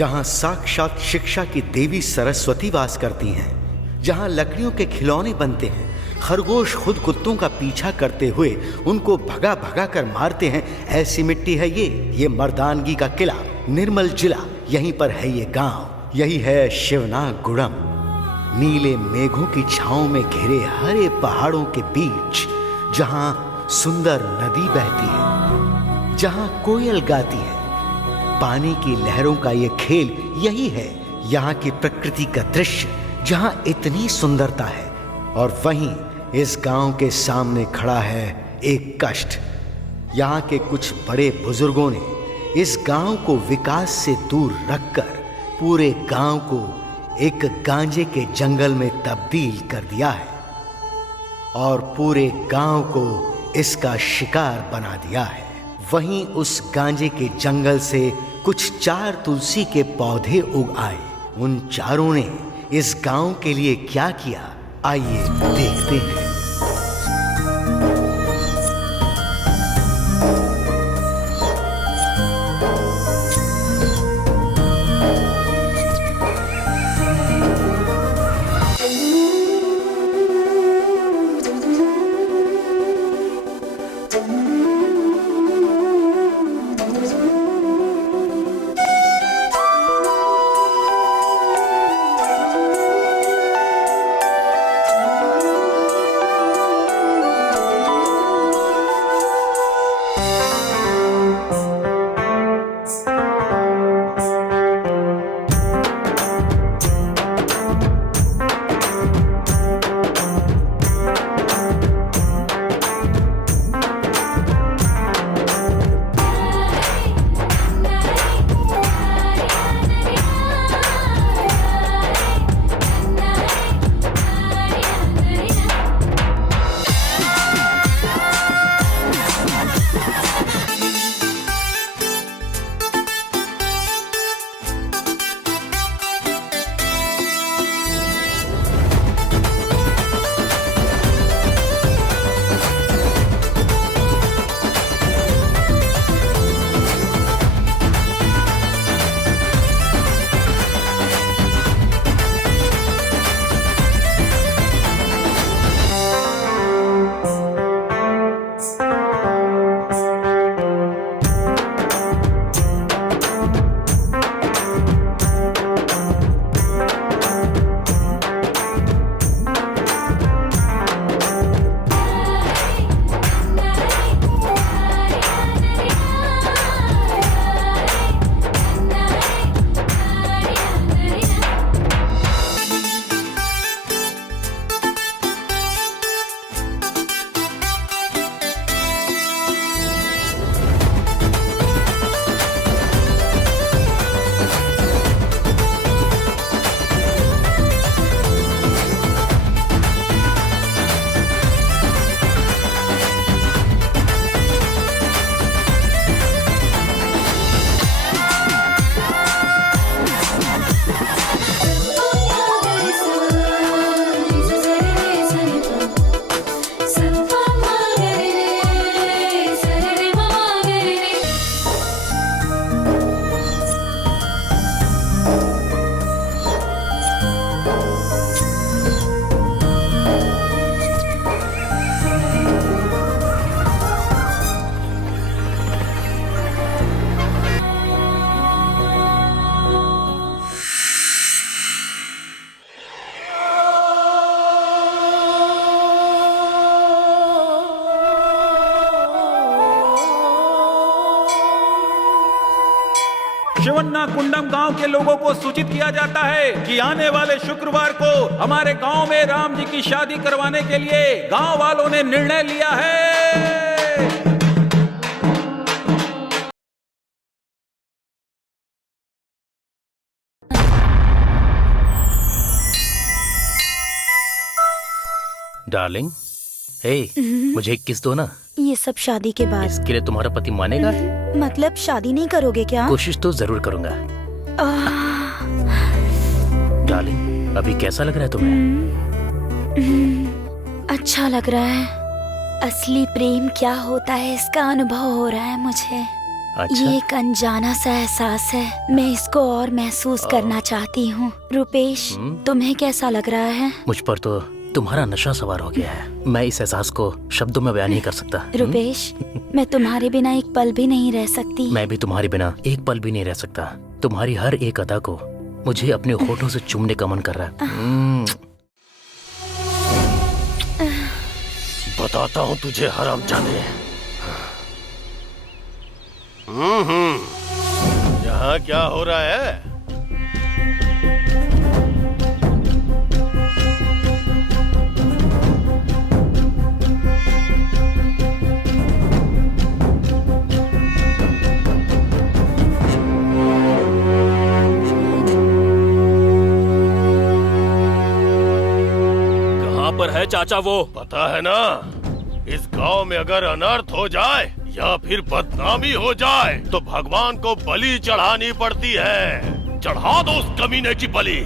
जहाँ साक्षात शिक्षा की देवी सरस्वती वास करती हैं, जहाँ लकड़ियों के खिलौने बनते हैं, खरगोश खुद कुत्तों का पीछा करते हुए उनको भगा भगा कर मारते हैं, ऐसी मिट्टी है ये मर्दानगी का किला, निर्मल जिला। यहीं पर है ये गांव, यही है शिवनाग गुड़म। नीले मेघों की छांव में घिरे हरे पहाड़ों के बीच, जहां सुंदर नदी बहती है, जहां कोयल गाती है, पानी की लहरों का ये खेल, यही है यहाँ की प्रकृति का दृश्य, जहां इतनी सुंदरता है। और वहीं इस गांव के सामने खड़ा है एक कष्ट। यहाँ के कुछ बड़े बुजुर्गों ने इस गांव को विकास से दूर रखकर पूरे गांव को एक गांजे के जंगल में तब्दील कर दिया है और पूरे गांव को इसका शिकार बना दिया है। वहीं उस गांजे के जंगल से कुछ 4 तुलसी के पौधे उग आए। उन चारों ने इस गांव के लिए क्या किया, आइए देखते हैं। शिवन्ना कुंडम गांव के लोगों को सूचित किया जाता है कि आने वाले शुक्रवार को हमारे गांव में राम जी की शादी करवाने के लिए गांव वालों ने निर्णय लिया है। डार्लिंग, मुझे एक किस दो ना। ये सब शादी के बाद। इसके लिए तुम्हारा पति मानेगा? मतलब शादी नहीं करोगे क्या? कोशिश तो जरूर करूंगा। डार्लिंग, अभी कैसा लग रहा है तुम्हें? अच्छा लग रहा है। असली प्रेम क्या होता है इसका अनुभव हो रहा है मुझे। अच्छा ये एक अनजाना सा एहसास है, मैं इसको और महसूस करना चाहती हूँ। रुपेश, तुम्हें कैसा लग रहा है? मुझ पर तो तुम्हारा नशा सवार हो गया है। मैं इस एहसास को शब्दों में बयान नहीं कर सकता। रुपेश, मैं तुम्हारे बिना एक पल भी नहीं रह सकती। मैं भी तुम्हारे बिना एक पल भी नहीं रह सकता। तुम्हारी हर एक अदा को मुझे अपने होठों से चूमने का मन कर रहा है। बताता हूँ तुझे हरामजादे। यहाँ क्या हो रहा है? कहाँ पर है चाचा वो? पता है ना, इस गांव में अगर अनर्थ हो जाए या फिर बदनामी हो जाए तो भगवान को बलि चढ़ानी पड़ती है। चढ़ा दो उस कमीने की बलि।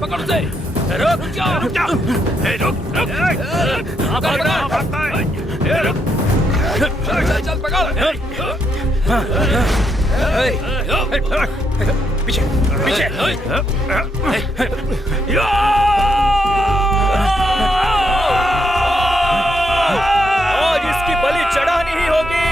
पकड़ उसे। रुक जा, रुक जा। चल पकड़। पीछे पीछे। आज इसकी बलि चढ़ानी ही होगी।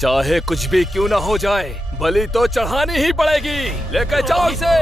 चाहे कुछ भी क्यों ना हो जाए, बलि तो चढ़ानी ही पड़ेगी। लेकर जाओ इसे।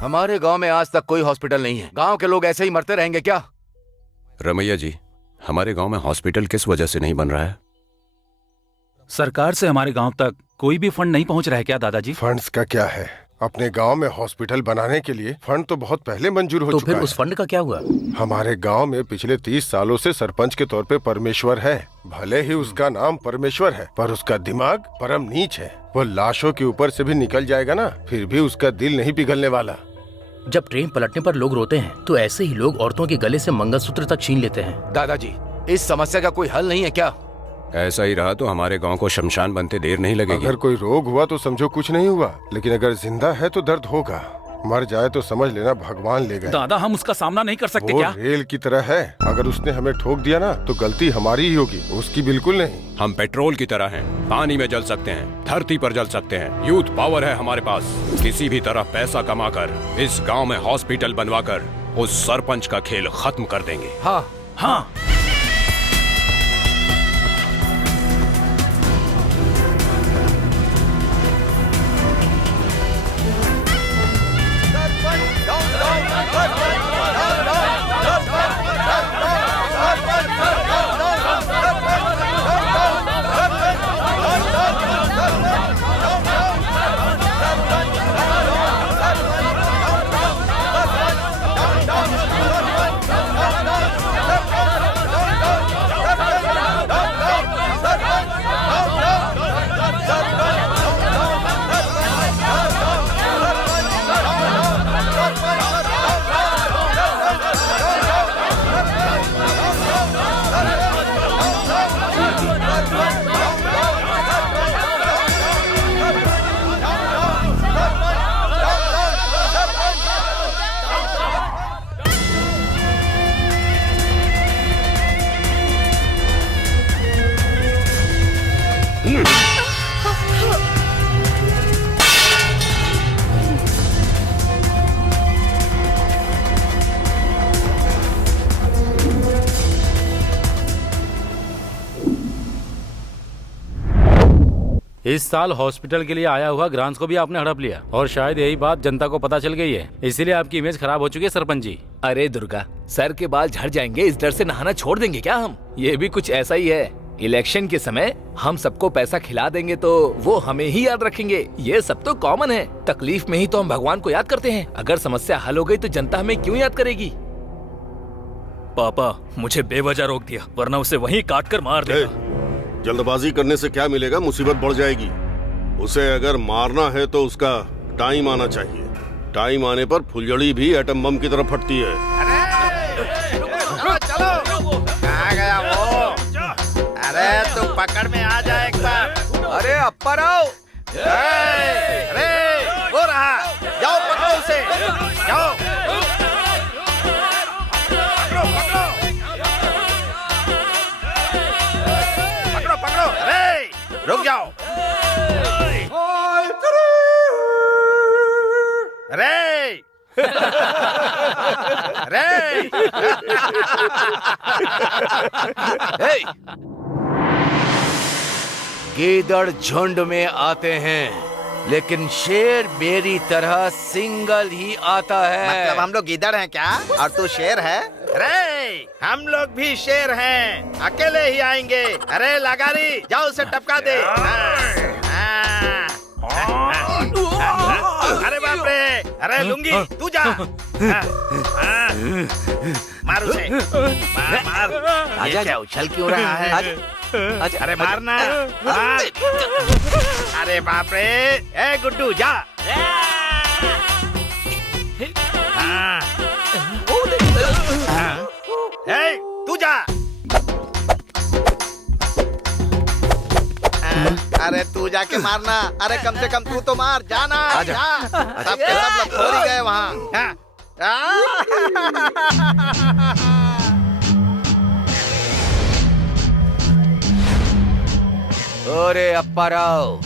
हमारे गांव में आज तक कोई हॉस्पिटल नहीं है। गांव के लोग ऐसे ही मरते रहेंगे क्या? रमैया जी, हमारे गांव में हॉस्पिटल किस वजह से नहीं बन रहा है? सरकार से हमारे गांव तक कोई भी फंड नहीं पहुंच रहा है क्या दादाजी? फंड्स का क्या है? अपने गांव में हॉस्पिटल बनाने के लिए फंड तो बहुत पहले मंजूर हो तो चुका फिर है। उस फंड का क्या हुआ? हमारे गांव में पिछले 30 सालों से सरपंच के तौर पे परमेश्वर है। भले ही उसका नाम परमेश्वर है, पर उसका दिमाग परम नीच है। वो लाशों के ऊपर से भी निकल जाएगा ना, फिर भी उसका दिल नहीं पिघलने वाला। जब ट्रेन पलटने पर लोग रोते हैं तो ऐसे ही लोग औरतों के गले से मंगलसूत्र तक छीन लेते हैं। दादाजी, इस समस्या का कोई हल नहीं है क्या? ऐसा ही रहा तो हमारे गांव को शमशान बनते देर नहीं लगेगी। अगर कोई रोग हुआ तो समझो कुछ नहीं हुआ, लेकिन अगर जिंदा है तो दर्द होगा। मर जाए तो समझ लेना भगवान ले गए। दादा, हम उसका सामना नहीं कर सकते वो क्या? रेल की तरह है, अगर उसने हमें ठोक दिया ना तो गलती हमारी ही होगी, उसकी बिल्कुल नहीं। हम पेट्रोल की तरह हैं, पानी में जल सकते हैं, धरती पर जल सकते हैं। यूथ पावर है हमारे पास। किसी भी तरह पैसा कमाकर इस गांव में हॉस्पिटल बनवाकर उस सरपंच का खेल खत्म कर देंगे। हाँ हाँ, इस साल हॉस्पिटल के लिए आया हुआ ग्रांट्स को भी आपने हड़प लिया और शायद यही बात जनता को पता चल गई है, इसीलिए आपकी इमेज खराब हो चुकी है सरपंच जी। अरे दुर्गा, सर के बाल झड़ जाएंगे इस डर से नहाना छोड़ देंगे क्या हम? ये भी कुछ ऐसा ही है। इलेक्शन के समय हम सबको पैसा खिला देंगे तो वो हमें ही याद रखेंगे। ये सब तो कॉमन है। तकलीफ में ही तो हम भगवान को याद करते हैं। अगर समस्या हल हो गई तो जनता हमें क्यों याद करेगी? पापा, मुझे बेवजह रोक दिया, वरना उसे वहीं काट कर मार देगा। जल्दबाजी करने से क्या मिलेगा? मुसीबत बढ़ जाएगी। उसे अगर मारना है तो उसका टाइम आना चाहिए। टाइम आने पर फुलझड़ी भी एटम बम की तरह फटती है। चलो, कहाँ गया वो? अरे तू पकड़ में आ जा एक बार। अरे अप्पा राव, अरे वो रहा, जाओ पकड़ो उसे, जाओ। पकड़ो, अरे रुक जाओ। अरे अरे गीदड़ झुंड में आते हैं, लेकिन शेर मेरी तरह सिंगल ही आता है। मतलब हम लोग गीदड़ हैं क्या? और तू शेर है? अरे हम लोग भी शेर हैं, अकेले ही आएंगे। अरे लगारी, जाओ उसे टपका दे। अरे बाप रे, अरे लुंगी तू जा। मार उसे, मार। ये क्या उछल क्यों रहा है? अरे मारना, मार। अरे बाप रे, ए गुड्डू जा। ए तू जा। अरे तू जाके मारना। अरे कम से कम तू तो मार, जाना जा। सब के सब लोग छोड़ ही गए वहाँ। अरे अप्पा राव,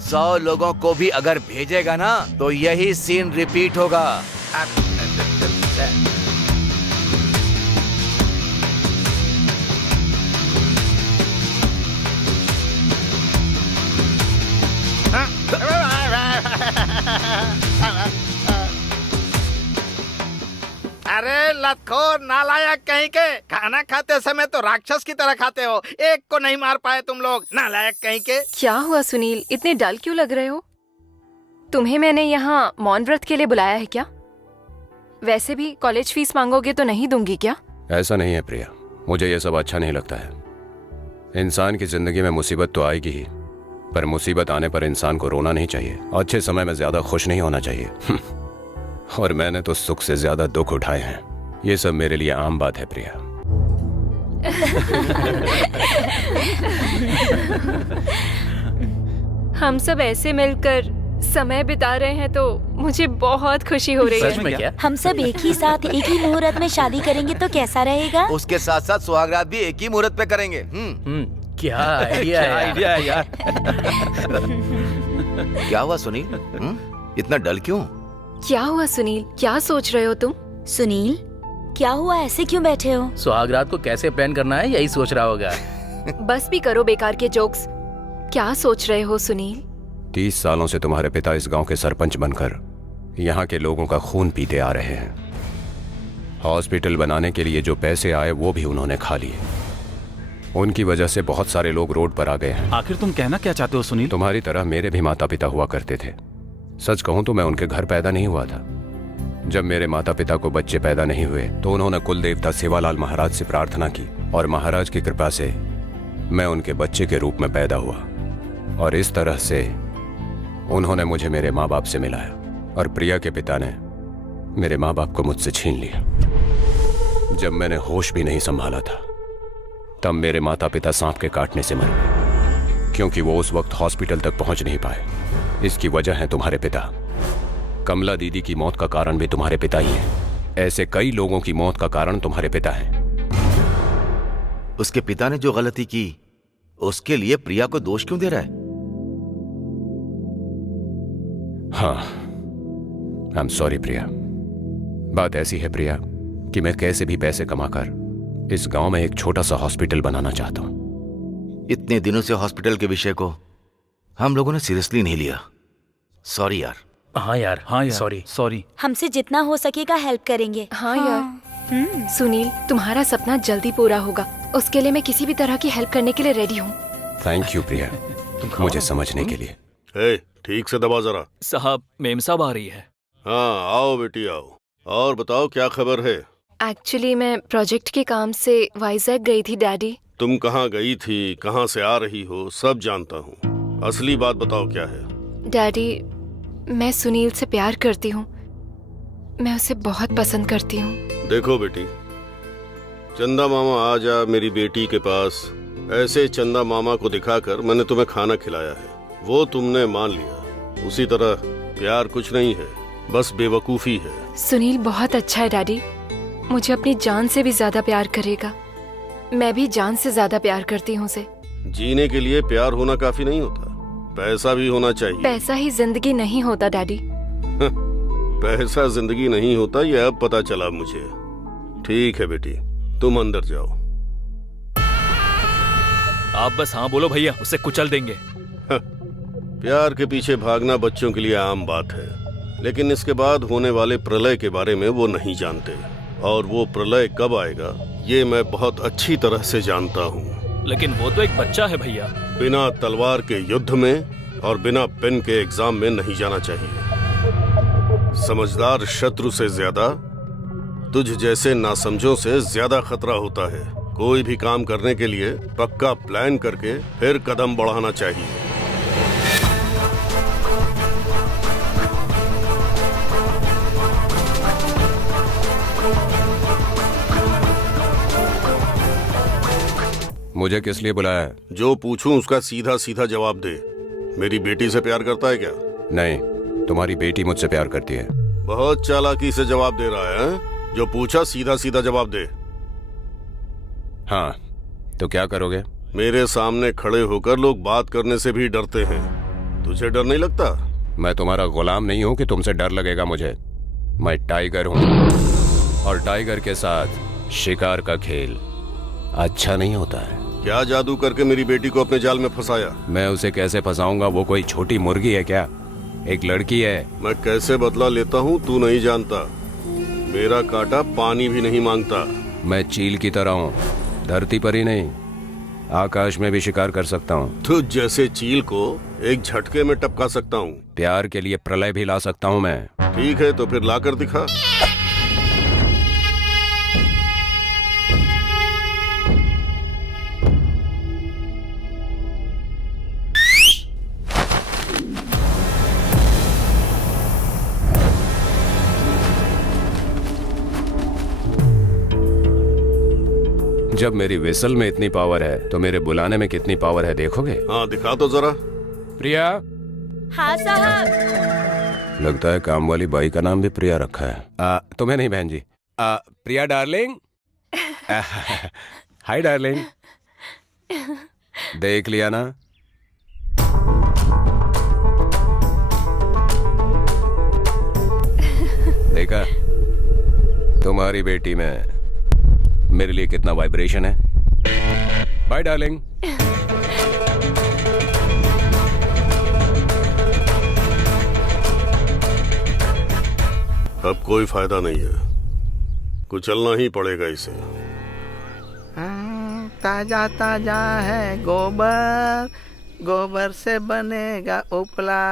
100 लोगों को भी अगर भेजेगा ना तो यही सीन रिपीट होगा। अरे लतखोर नालायक कहीं के, खाना खाते समय तो राक्षस की तरह खाते हो, एक को नहीं मार पाए तुम लोग, नालायक कहीं के। क्या हुआ सुनील, इतने डल क्यों लग रहे हो? तुम्हें मैंने यहाँ मौन व्रत के लिए बुलाया है क्या? वैसे भी कॉलेज फीस मांगोगे तो नहीं दूंगी क्या? ऐसा नहीं है प्रिया, मुझे ये सब अच्छा नहीं लगता है। इंसान की जिंदगी में मुसीबत तो आएगी ही, पर मुसीबत आने पर इंसान को रोना नहीं चाहिए। अच्छे समय में ज्यादा खुश नहीं होना चाहिए। और मैंने तो सुख से ज्यादा दुख उठाए हैं। ये सब मेरे लिए आम बात है प्रिया। हम सब ऐसे मिलकर समय बिता रहे हैं तो मुझे बहुत खुशी हो रही है। सच में क्या? हम सब एक ही साथ एक ही मुहूर्त में शादी करेंगे तो कैसा रहेगा? उसके साथ साथ सुहागरात भी एक ही मुहूर्त पे करेंगे। क्या आइडिया है यार। क्या हुआ सुनील, इतना डल क्यों? क्या हुआ सुनील, क्या सोच रहे हो तुम? सुनील क्या हुआ, ऐसे क्यों बैठे हो? सुहागरात को कैसे प्लान करना है यही सोच रहा होगा। बस भी करो बेकार के जोक्स। क्या सोच रहे हो सुनील? 30 सालों से तुम्हारे पिता इस गांव के सरपंच बनकर यहाँ के लोगों का खून पीते आ रहे हैं। हॉस्पिटल बनाने के लिए जो पैसे आए वो भी उन्होंने खा लिए। उनकी वजह से बहुत सारे लोग रोड पर आ गए हैं। आखिर तुम कहना क्या चाहते हो सुनील? तुम्हारी तरह मेरे भी माता पिता हुआ करते थे। सच कहूं तो मैं उनके घर पैदा नहीं हुआ था। जब मेरे माता पिता को बच्चे पैदा नहीं हुए तो उन्होंने कुल देवता सेवालाल महाराज से प्रार्थना की और महाराज की कृपा से मैं उनके बच्चे के रूप में पैदा हुआ। और इस तरह से उन्होंने मुझे मेरे माँ बाप से मिलाया और प्रिया के पिता ने मेरे माँ बाप को मुझसे छीन लिया। जब मैंने होश भी नहीं संभाला था तब मेरे माता पिता सांप के काटने से मर गए, क्योंकि वो उस वक्त हॉस्पिटल तक पहुंच नहीं पाए। इसकी वजह है तुम्हारे पिता। कमला दीदी की मौत का कारण भी तुम्हारे पिता ही है। ऐसे कई लोगों की मौत का कारण तुम्हारे पिता हैं। उसके पिता ने जो गलती की उसके लिए प्रिया को दोष क्यों दे रहा है? हाँ, आई एम सॉरी प्रिया। बात ऐसी है प्रिया कि मैं कैसे भी पैसे कमाकर इस गांव में एक छोटा सा हॉस्पिटल बनाना चाहता हूं। इतने दिनों से हॉस्पिटल के विषय को हम लोगों ने सीरियसली नहीं लिया। सॉरी यार। हाँ यार सॉरी। हमसे जितना हो सकेगा हेल्प करेंगे। हाँ यार। सुनील तुम्हारा सपना जल्दी पूरा होगा, उसके लिए मैं किसी भी तरह की हेल्प करने के लिए रेडी हूँ। थैंक यू प्रिया, मुझे समझने के लिए। ठीक से दबा जरा। साहब मेम साहब आ रही है। हाँ आओ बेटी आओ, और बताओ क्या खबर है? एक्चुअली मैं प्रोजेक्ट के काम से वाइजैक गई थी डैडी। तुम कहाँ गई थी, कहाँ से आ रही हो, सब जानता हूँ। असली बात बताओ क्या है? डैडी मैं सुनील से प्यार करती हूँ, मैं उसे बहुत पसंद करती हूँ। देखो बेटी, चंदा मामा आ जा मेरी बेटी के पास। ऐसे चंदा मामा को दिखाकर मैंने तुम्हें खाना खिलाया है, वो तुमने मान लिया। उसी तरह प्यार कुछ नहीं है, बस बेवकूफी है। सुनील बहुत अच्छा है डैडी, मुझे अपनी जान से भी ज्यादा प्यार करेगा। मैं भी जान से ज्यादा प्यार करती हूँ उसे। जीने के लिए प्यार होना काफी नहीं होता, पैसा भी होना चाहिए। पैसा ही जिंदगी नहीं होता डैडी। पैसा जिंदगी नहीं होता, ये अब पता चला मुझे। ठीक है बेटी, तुम अंदर जाओ। आप बस हाँ बोलो भैया, उसे कुचल देंगे। प्यार के पीछे भागना बच्चों के लिए आम बात है, लेकिन इसके बाद होने वाले प्रलय के बारे में वो नहीं जानते। और वो प्रलय कब आएगा ये मैं बहुत अच्छी तरह से जानता हूँ। लेकिन वो तो एक बच्चा है भैया। बिना तलवार के युद्ध में और बिना पेन के एग्जाम में नहीं जाना चाहिए। समझदार शत्रु से ज्यादा तुझ जैसे नासमझों से ज्यादा खतरा होता है। कोई भी काम करने के लिए पक्का प्लान करके फिर कदम बढ़ाना चाहिए। मुझे किस लिए बुलाया है? जो पूछूं उसका सीधा सीधा जवाब दे। मेरी बेटी से प्यार करता है क्या? नहीं, तुम्हारी बेटी मुझसे प्यार करती है। बहुत चालाकी से जवाब दे रहा है। जो पूछा सीधा सीधा जवाब दे। हाँ, तो क्या करोगे? मेरे सामने खड़े होकर लोग बात करने से भी डरते हैं, तुझे डर नहीं लगता? मैं तुम्हारा गुलाम नहीं हूँ कि तुमसे डर लगेगा मुझे। मैं टाइगर हूँ, और टाइगर के साथ शिकार का खेल अच्छा नहीं होता है। क्या जादू करके मेरी बेटी को अपने जाल में फंसाया? मैं उसे कैसे फंसाऊंगा? वो कोई छोटी मुर्गी है क्या? एक लड़की है। मैं कैसे बदला लेता हूँ तू नहीं जानता। मेरा कांटा पानी भी नहीं मांगता। मैं चील की तरह हूँ, धरती पर ही नहीं आकाश में भी शिकार कर सकता हूँ। तुझ जैसे चील को एक झटके में टपका सकता हूँ। प्यार के लिए प्रलय भी ला सकता हूँ मैं। ठीक है तो फिर लाकर दिखा। जब मेरी विसल में इतनी पावर है तो मेरे बुलाने में कितनी पावर है देखोगे? हाँ दिखा तो जरा। प्रिया। हाँ साहब। लगता है काम वाली बाई का नाम भी प्रिया रखा है। तुम्हें नहीं बहन जी। प्रिया डार्लिंग। Hi darling. देख लिया ना? देखा तुम्हारी बेटी में मेरे लिए कितना वाइब्रेशन है। Bye darling. अब कोई फायदा नहीं है, कुचलना ही पड़ेगा इसे। ताजा ताजा है गोबर, गोबर से बनेगा उपला।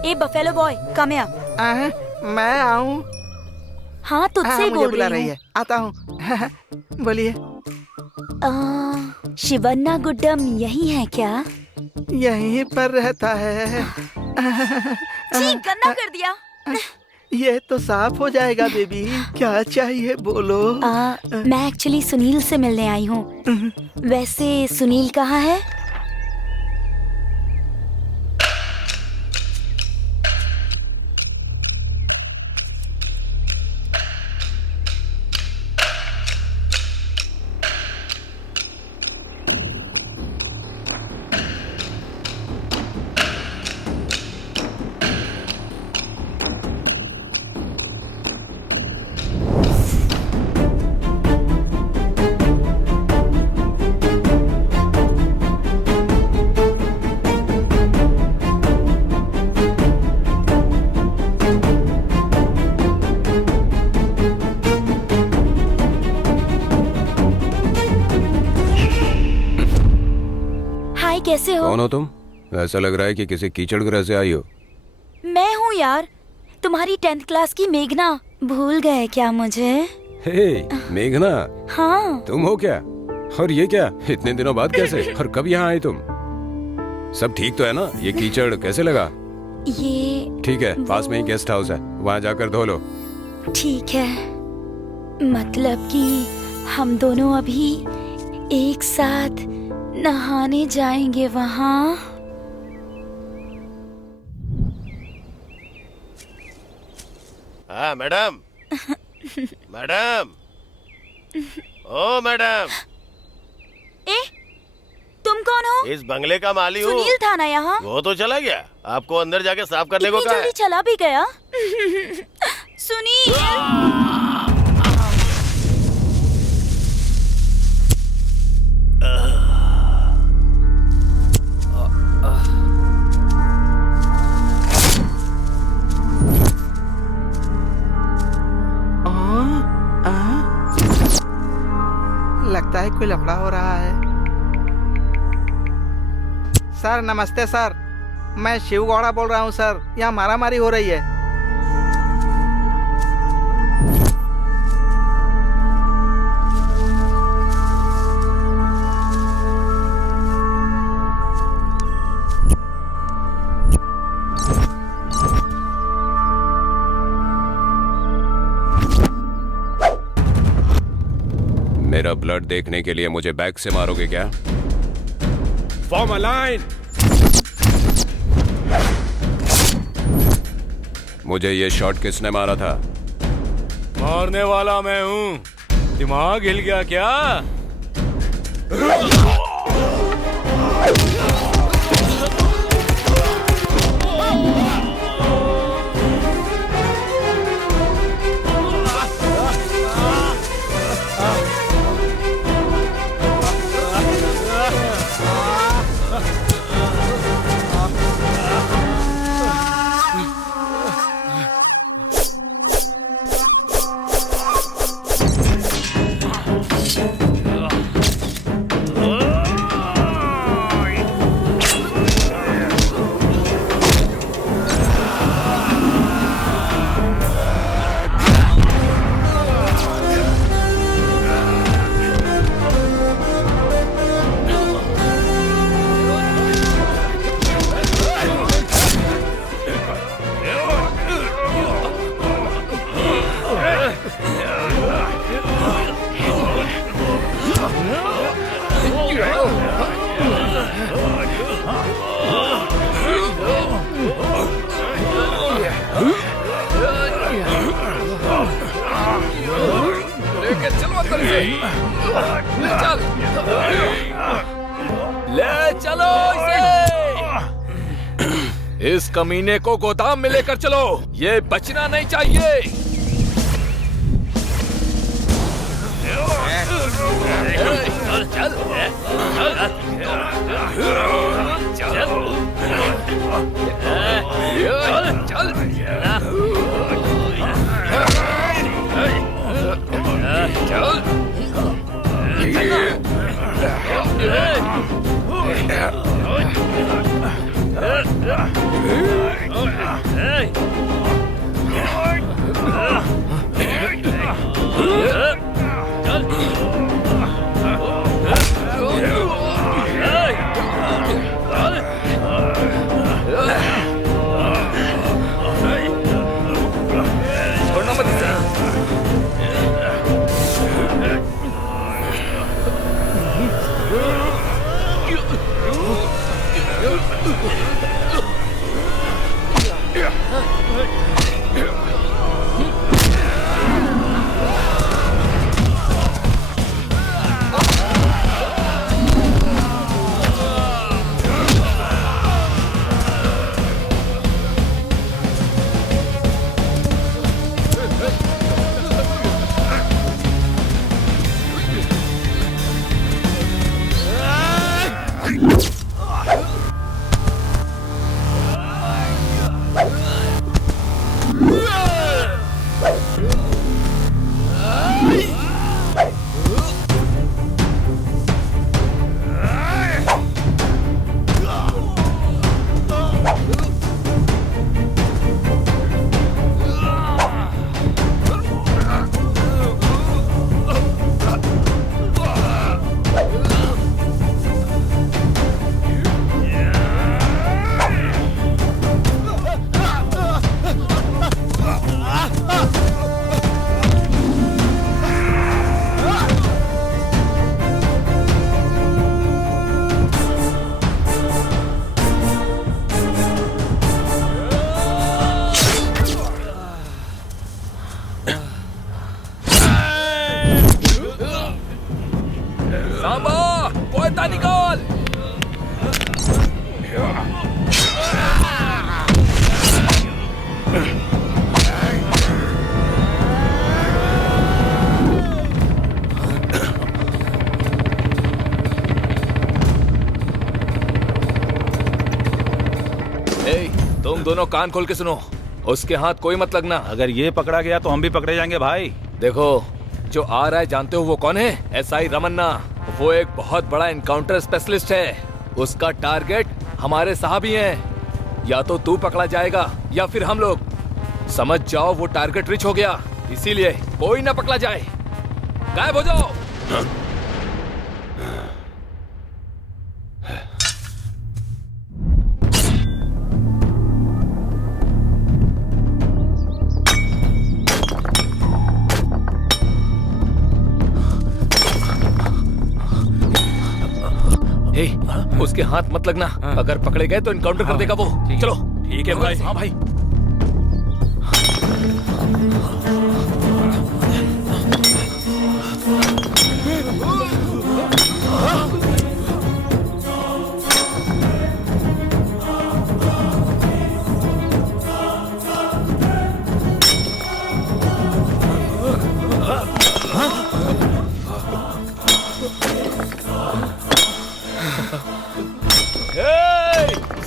ए बफेलो बॉय कम हियर। मैं आऊं? हाँ तुझसे ही बोल रही है। आता हूँ। बोलिए। शिवन्ना गुड्डम यही है क्या? यहीं पर रहता है। जी गंदा कर दिया। ये तो साफ हो जाएगा बेबी। क्या चाहिए बोलो। मैं एक्चुअली सुनील से मिलने आई हूँ। वैसे सुनील कहाँ है? कैसे हो? कौन हो तुम? ऐसा लग रहा है कि किसी कीचड़ ग्रह से आई हो। मैं हूँ यार, तुम्हारी 10th क्लास की मेघना। भूल गए क्या मुझे? हे मेघना। हाँ तुम हो क्या? और ये क्या इतने दिनों बाद कैसे? और कब यहाँ आई तुम? सब ठीक तो है ना? ये कीचड़ कैसे लगा? ये ठीक है, पास में ही गेस्ट हाउस है, वहाँ जाकर धो लो। ठीक है, मतलब कि हम दोनों अभी एक साथ नहाने जाएंगे वहाँ। हाँ मैडम। मैडम। ओ मैडम। ए, तुम कौन हो? इस बंगले का माली हूँ। सुनील था ना यहाँ? वो तो चला गया, आपको अंदर जाके साफ करने को कहा है। जल्दी चला भी गया। सुनील। लगता है कोई लफड़ा हो रहा है। सर नमस्ते सर, मैं शिव गौड़ा बोल रहा हूँ सर। यहाँ मारामारी हो रही है। मेरा ब्लड देखने के लिए मुझे बैक से मारोगे क्या? Form a line. मुझे ये शॉट किसने मारा था? मारने वाला मैं हूँ। दिमाग हिल गया क्या? लेके चलो अंदर से। ले चल, ले चलो इसे। इस कमीने को गोदाम में लेकर चलो, ये बचना नहीं चाहिए। चल चल चल छोड़ना मत इसे। तुम दोनों कान खोल के सुनो, उसके हाथ कोई मत लगना। अगर ये पकड़ा गया तो हम भी पकड़े जाएंगे भाई। देखो, जो आ रहा है जानते हो वो कौन है? एसआई रमन्ना। वो एक बहुत बड़ा एनकाउंटर स्पेशलिस्ट है। उसका टारगेट हमारे साहब ही हैं। या तो तू पकड़ा जाएगा या फिर हम लोग। समझ जाओ वो टारगेट रिच हो गया, इसीलिए कोई ना पकड़ा जाए। गायब हो जाओ। उसके हाथ मत लगना, अगर पकड़े गए तो इनकाउंटर कर देगा वो। चलो। ठीक है भाई। हाँ भाई।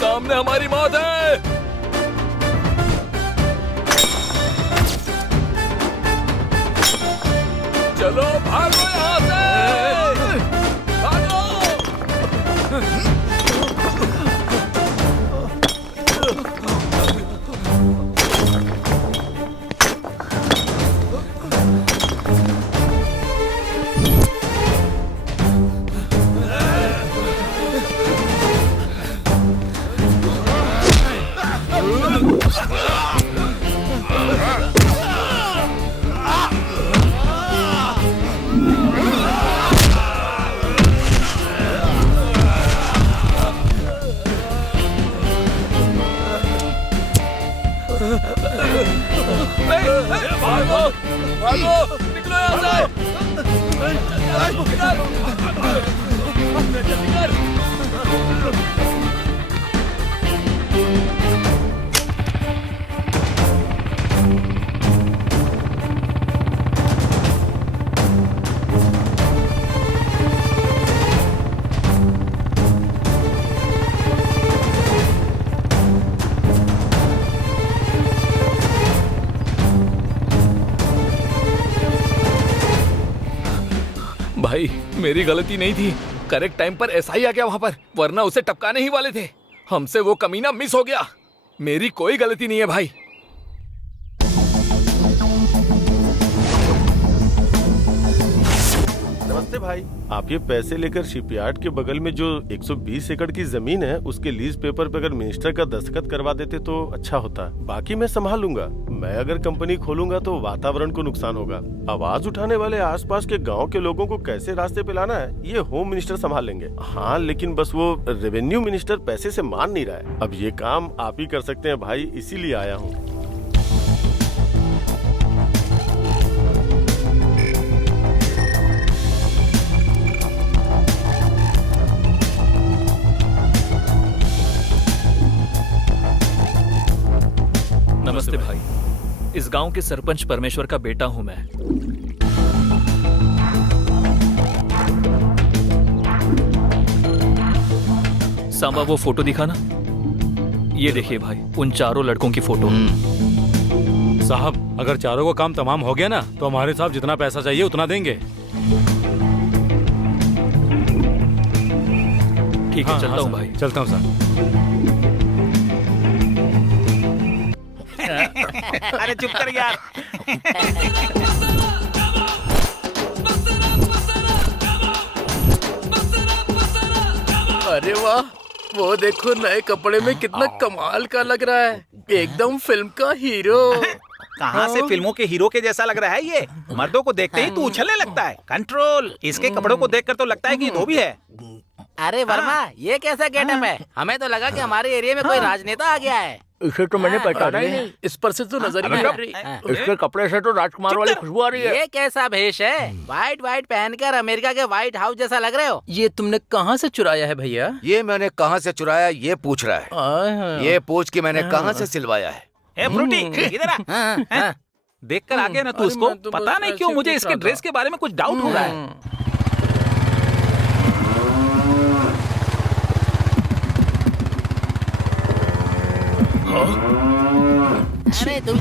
सामने हमारी मौत है। चलो भागो यहाँ से, भागो। भाई मेरी गलती नहीं थी, करेक्ट टाइम पर एसआई आ गया वहां पर, वरना उसे टपकाने ही वाले थे। हमसे वो कमीना मिस हो गया, मेरी कोई गलती नहीं है भाई। नमस्ते भाई, आप ये पैसे लेकर शिपयार्ड के बगल में जो 120 एकड़ की जमीन है उसके लीज पेपर पे अगर मिनिस्टर का दस्तखत करवा देते तो अच्छा होता। बाकी मैं संभाल लूंगा। मैं अगर कंपनी खोलूंगा तो वातावरण को नुकसान होगा। आवाज उठाने वाले आसपास के गांव के लोगों को कैसे रास्ते पे लाना है ये होम मिनिस्टर संभाल लेंगे। हाँ, लेकिन बस वो रेवेन्यू मिनिस्टर पैसे से मान नहीं रहा है। अब ये काम आप ही कर सकते हैं भाई, इसीलिए आया हूँ। नमस्ते भाई, इस गांव के सरपंच परमेश्वर का बेटा हूं मैं। सांबा वो फोटो दिखाना। ये देखिए भाई, उन चारों लड़कों की फोटो। साहब, अगर चारों को काम तमाम हो गया ना तो हमारे साहब जितना पैसा चाहिए उतना देंगे। ठीक है, चलता हूँ भाई। चलता हूँ साहब। अरे चुप कर यार। अरे वाह, वो देखो नए कपड़े में कितना कमाल का लग रहा है, एकदम फिल्म का हीरो। कहाँ से फिल्मों के हीरो के जैसा लग रहा है ये? मर्दों को देखते ही तू उछलने लगता है। कंट्रोल। इसके कपड़ों को देखकर तो लगता है कि धोबी है। अरे वर्मा, ये कैसा गेटअप है? हमें तो लगा कि हमारे एरिया में कोई राजनेता आ गया है। इसे तो मैंने पहचाना ही नहीं, इस पर से तो नजर ही नहीं हट रही। इसके कपड़े से तो राजकुमार वाली खुशबू आ रही है। ये कैसा भेष है? व्हाइट व्हाइट पहनकर अमेरिका के व्हाइट हाउस जैसा लग रहे हो। ये तुमने कहाँ से चुराया है भैया? ये मैंने कहाँ से चुराया ये पूछ रहा है। ये पूछ के मैंने कहाँ से सिलवाया है। ए फ्रूटी, इधर आ। देखकर आ गया ना तू उसको? पता नहीं क्यों मुझे इसके ड्रेस के बारे में कुछ डाउट हो रहा है। अरे तुम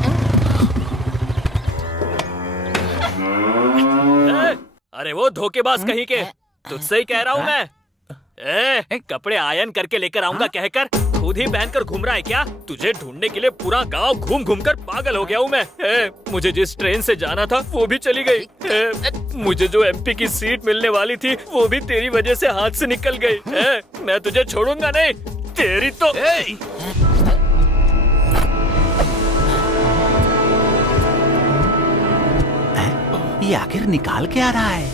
अरे वो धोखेबाज कहीं के, तुझसे ही कह रहा हूँ मैं। कपड़े आयन करके लेकर आऊंगा कहकर खुद ही पहनकर घूम रहा है क्या? तुझे ढूंढने के लिए पूरा गांव घूम घूम कर पागल हो गया हूँ मैं। मुझे जिस ट्रेन से जाना था वो भी चली गई। मुझे जो एमपी की सीट मिलने वाली थी वो भी तेरी वजह से हाथ से निकल गई। मैं तुझे छोड़ूंगा नहीं, तेरी तो। ये आखिर निकाल के आ रहा है?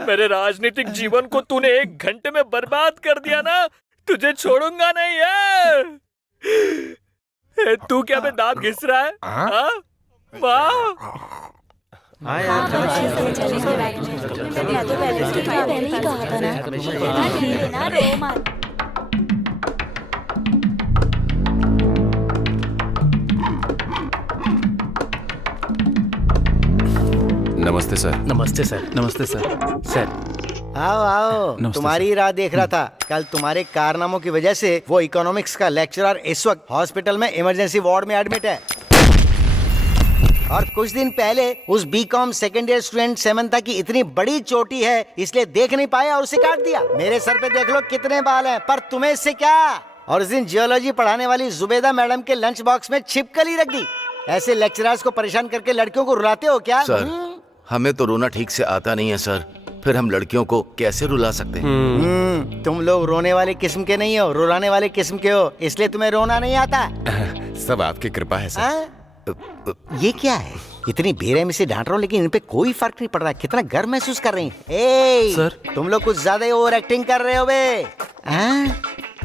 मेरे राजनीतिक जीवन को तूने 1 घंटे में बर्बाद कर दिया ना, तुझे छोड़ूंगा नहीं है। तू क्या में दांत घिस रहा है? वाह, नमस्ते सर। नमस्ते सर। नमस्ते सर। सर आओ आओ, तुम्हारी राह देख रहा था। कल तुम्हारे कारनामों की वजह से वो इकोनॉमिक्स का लेक्चरर इस वक्त हॉस्पिटल में इमरजेंसी वार्ड में एडमिट है। और कुछ दिन पहले उस बीकॉम सेकेंड ईयर स्टूडेंट सेमंता की इतनी बड़ी चोटी है इसलिए देख नहीं पाया और उसे काट दिया। मेरे सर पे देख लो कितने बाल हैं, पर तुम्हें इससे क्या? और उस दिन जियोलॉजी पढ़ाने वाली जुबेदा मैडम के लंच बॉक्स में छिपकली रख दी। ऐसे लेक्चरर्स को परेशान करके लड़कियों को रुलाते हो क्या? सर, हमें तो रोना ठीक से आता नहीं है सर, फिर हम लड़कियों को कैसे रुला सकते हैं? तुम लोग रोने वाले किस्म के नहीं हो, रुलाने वाले किस्म के हो, इसलिए तुम्हें रोना नहीं आता। सब आपकी कृपा है सर। ये क्या है? इतनी बेरहमी से डांट रहा हूँ लेकिन इन पे कोई फर्क नहीं पड़ रहा। कितना गर्व महसूस कर रही हैं। सर, तुम लोग कुछ ज्यादा ही ओवर एक्टिंग कर रहे हो बे।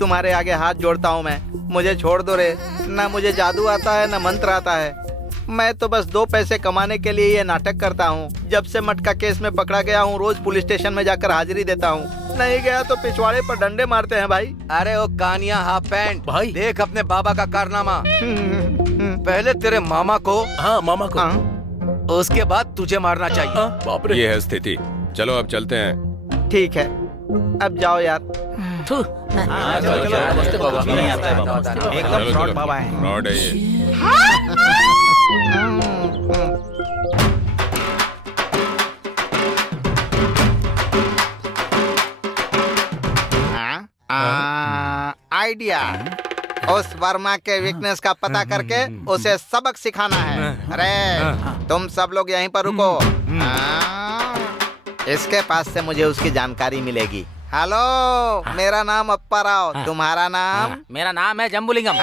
तुम्हारे आगे हाथ जोड़ता हूँ मैं, मुझे छोड़ दो रे। ना मुझे जादू आता है ना मंत्र आता है, मैं तो बस 2 पैसे कमाने के लिए ये नाटक करता हूँ। जब से मटका केस में पकड़ा गया हूँ रोज पुलिस स्टेशन में जाकर हाजिरी देता हूँ, नहीं गया तो पिछवाड़े पर डंडे मारते हैं भाई। अरे ओ कानिया हाफ पैंट भाई, देख अपने बाबा का कारनामा। पहले तेरे मामा को, हाँ मामा को, उसके बाद तुझे मारना चाहिए। बाप रे, ये है स्थिति। चलो अब चलते हैं। ठीक है, अब जाओ यार। एकदम फ्रॉड बाबा है। फ्रॉड है ये। आइडिया, उस वर्मा के वीकनेस का पता करके उसे सबक सिखाना है। अरे तुम सब लोग यहीं पर रुको, इसके पास से मुझे उसकी जानकारी मिलेगी। हेलो, मेरा नाम अप्पा राव, तुम्हारा नाम? मेरा नाम है जम्बूलिंगम।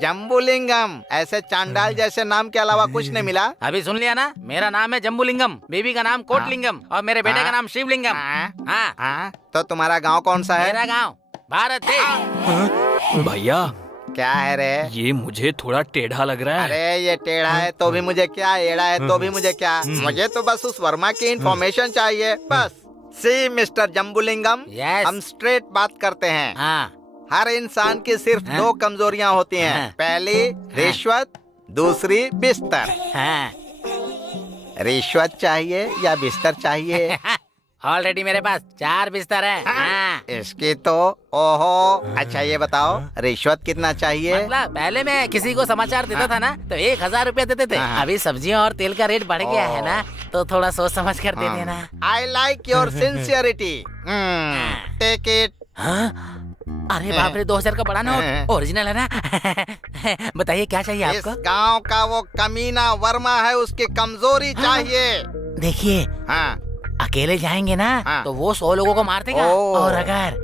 जम्बूलिंगम, ऐसे चांडाल जैसे नाम के अलावा कुछ नहीं मिला? अभी सुन लिया ना, मेरा नाम है जम्बूलिंगम, बेबी का नाम कोटलिंगम और मेरे बेटे का नाम शिवलिंगम। हाँ, तो तुम्हारा गांव कौन सा है? मेरा गांव भारत देश। भैया क्या है रे? ये मुझे थोड़ा टेढ़ा लग रहा है। अरे ये टेढ़ा है तो भी मुझे क्या, एड़ा है तो भी मुझे क्या, मुझे तो बस उस वर्मा की इन्फॉर्मेशन चाहिए बस। सी मिस्टर जम्बूलिंगम, हम स्ट्रेट बात करते हैं। हर इंसान की सिर्फ 2 कमजोरियां होती हैं। पहली रिश्वत, दूसरी बिस्तर। रिश्वत चाहिए या बिस्तर चाहिए? ऑलरेडी मेरे पास 4 बिस्तर है। इसकी तो ओहो। अच्छा ये बताओ, रिश्वत कितना चाहिए? मतलब पहले मैं किसी को समाचार देता था ना तो 1000 रुपया देते थे। अभी सब्जियों और तेल का रेट बढ़ गया है ना, तो थोड़ा सोच समझ कर दे देना। I like your sincerity, take it. अरे बाप रे, 2000 का बड़ा नोट, ओरिजिनल है ना? बताइए क्या चाहिए आपको? इस गांव का वो कमीना वर्मा है, उसकी कमजोरी चाहिए। देखिए, अकेले जाएंगे ना तो वो 100 लोगों को मार देगा, और अगर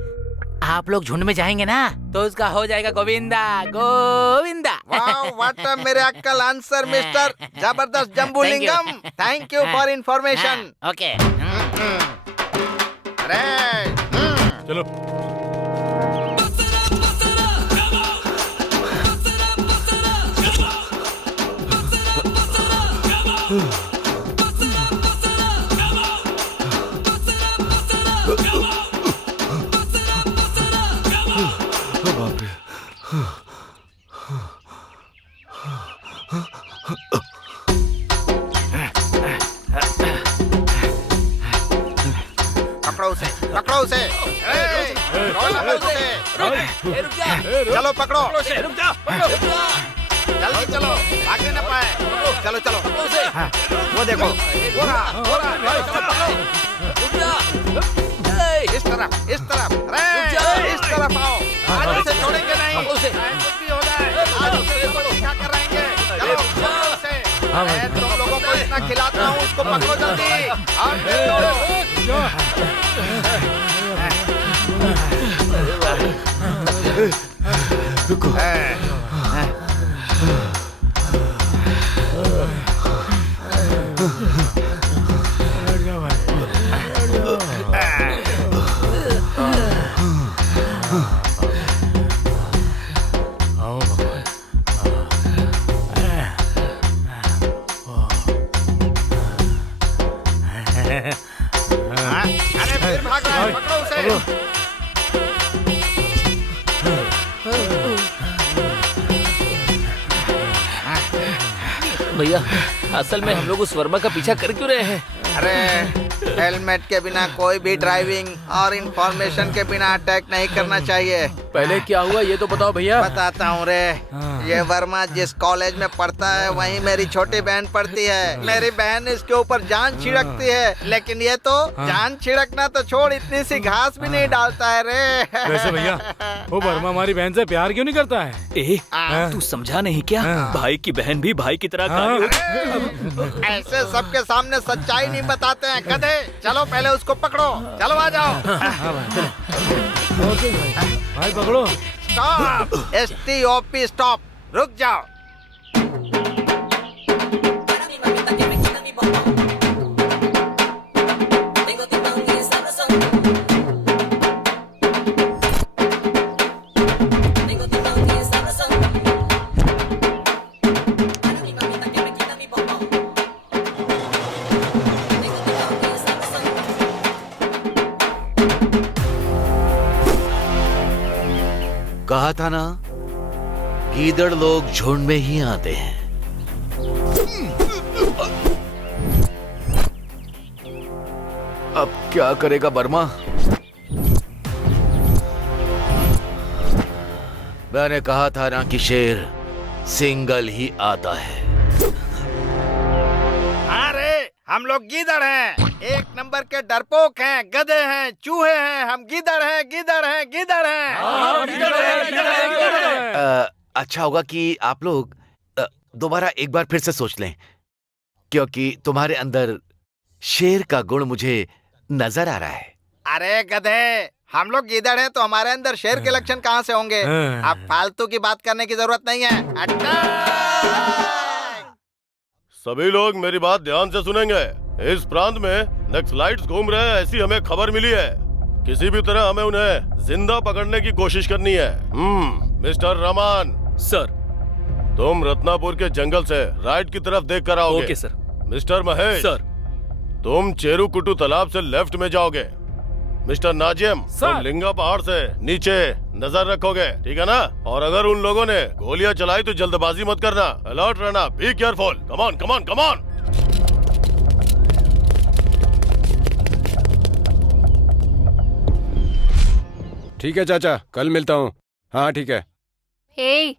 आप लोग झुंड में जाएंगे ना तो उसका हो जाएगा गोविंदा गोविंदा। वाह, what a miracle answer mister जबरदस्त Jambulingam. Thank you for information. Okay, अरे चलो। पकड़ो उसे। चलो पकड़ो, रुक जा। जल्दी चलो, भागने न पाए। चलो चलो, वो देखो, वो रहा, इस तरफ, इस तरफ, अरे इस तरफ आओ। आज उसे छोड़ेंगे नहीं, कुछ भी हो जाए, आज उसे सबक सिखा कर रहेंगे। चलो पकड़ो उसे। मैं तुम लोगों को इतना खिलाता हूँ, उसको पकड़ो जल्दी। रुको। अरे फिर भाग रहा है, पकड़ो उसे। भैया, असल में हम लोग उस वर्मा का पीछा कर क्यों रहे हैं? अरे हेलमेट के बिना कोई भी ड्राइविंग और इंफॉर्मेशन के बिना अटैक नहीं करना चाहिए। पहले क्या हुआ ये तो बताओ भैया। बताता हूँ रे। ये वर्मा जिस कॉलेज में पढ़ता है वहीं मेरी छोटी बहन पढ़ती है। मेरी बहन इसके ऊपर जान छिड़कती है, लेकिन ये तो जान छिड़कना तो छोड़, इतनी सी घास भी नहीं डालता है रे। वैसे भैया, वो वर्मा हमारी बहन से प्यार क्यों नहीं करता है? तू समझा नहीं क्या? भाई की बहन भी भाई की तरह ऐसे सबके सामने सच्चाई नहीं बताते हैं गधे। चलो पहले उसको पकड़ो, चलो आ जाओ। भाई पकड़ो। स्टॉप, STOP, स्टॉप, रुक जाओ। कहा था ना, गीदड़ लोग झुंड में ही आते हैं। अब क्या करेगा वर्मा? मैंने कहा था ना कि शेर सिंगल ही आता है। अरे हम लोग गीदड़ हैं, एक नंबर के डरपोक हैं, गधे हैं, चूहे हैं, हम गीदड़ हैं, गीदड़ हैं, गीदड़ हैं। अच्छा होगा कि आप लोग दोबारा एक बार फिर से सोच लें, क्योंकि तुम्हारे अंदर शेर का गुण मुझे नजर आ रहा है। अरे गधे, हम लोग गीदड़ हैं तो हमारे अंदर शेर के लक्षण कहाँ से होंगे? अब फालतू की बात करने की जरूरत नहीं है। सभी लोग मेरी बात ध्यान से सुनेंगे। इस प्रांत में नक्सलाइट्स घूम रहे हैं, ऐसी हमें खबर मिली है। किसी भी तरह हमें उन्हें जिंदा पकड़ने की कोशिश करनी है। मिस्टर रमान सर, तुम रत्नापुर के जंगल से राइट की तरफ देख कर आओगे। Okay sir. Mister Mahesh sir, तुम चेरुकुटू तालाब से लेफ्ट में जाओगे। मिस्टर नाजिम तुम लिंगा पहाड़ से नीचे नजर रखोगे, ठीक है ना? और अगर उन लोगों ने गोलियां चलाई तो जल्दबाजी मत करना, अलर्ट रहना, be careful. Come on come on come on. ठीक है चाचा, कल मिलता हूँ। हाँ ठीक है। हे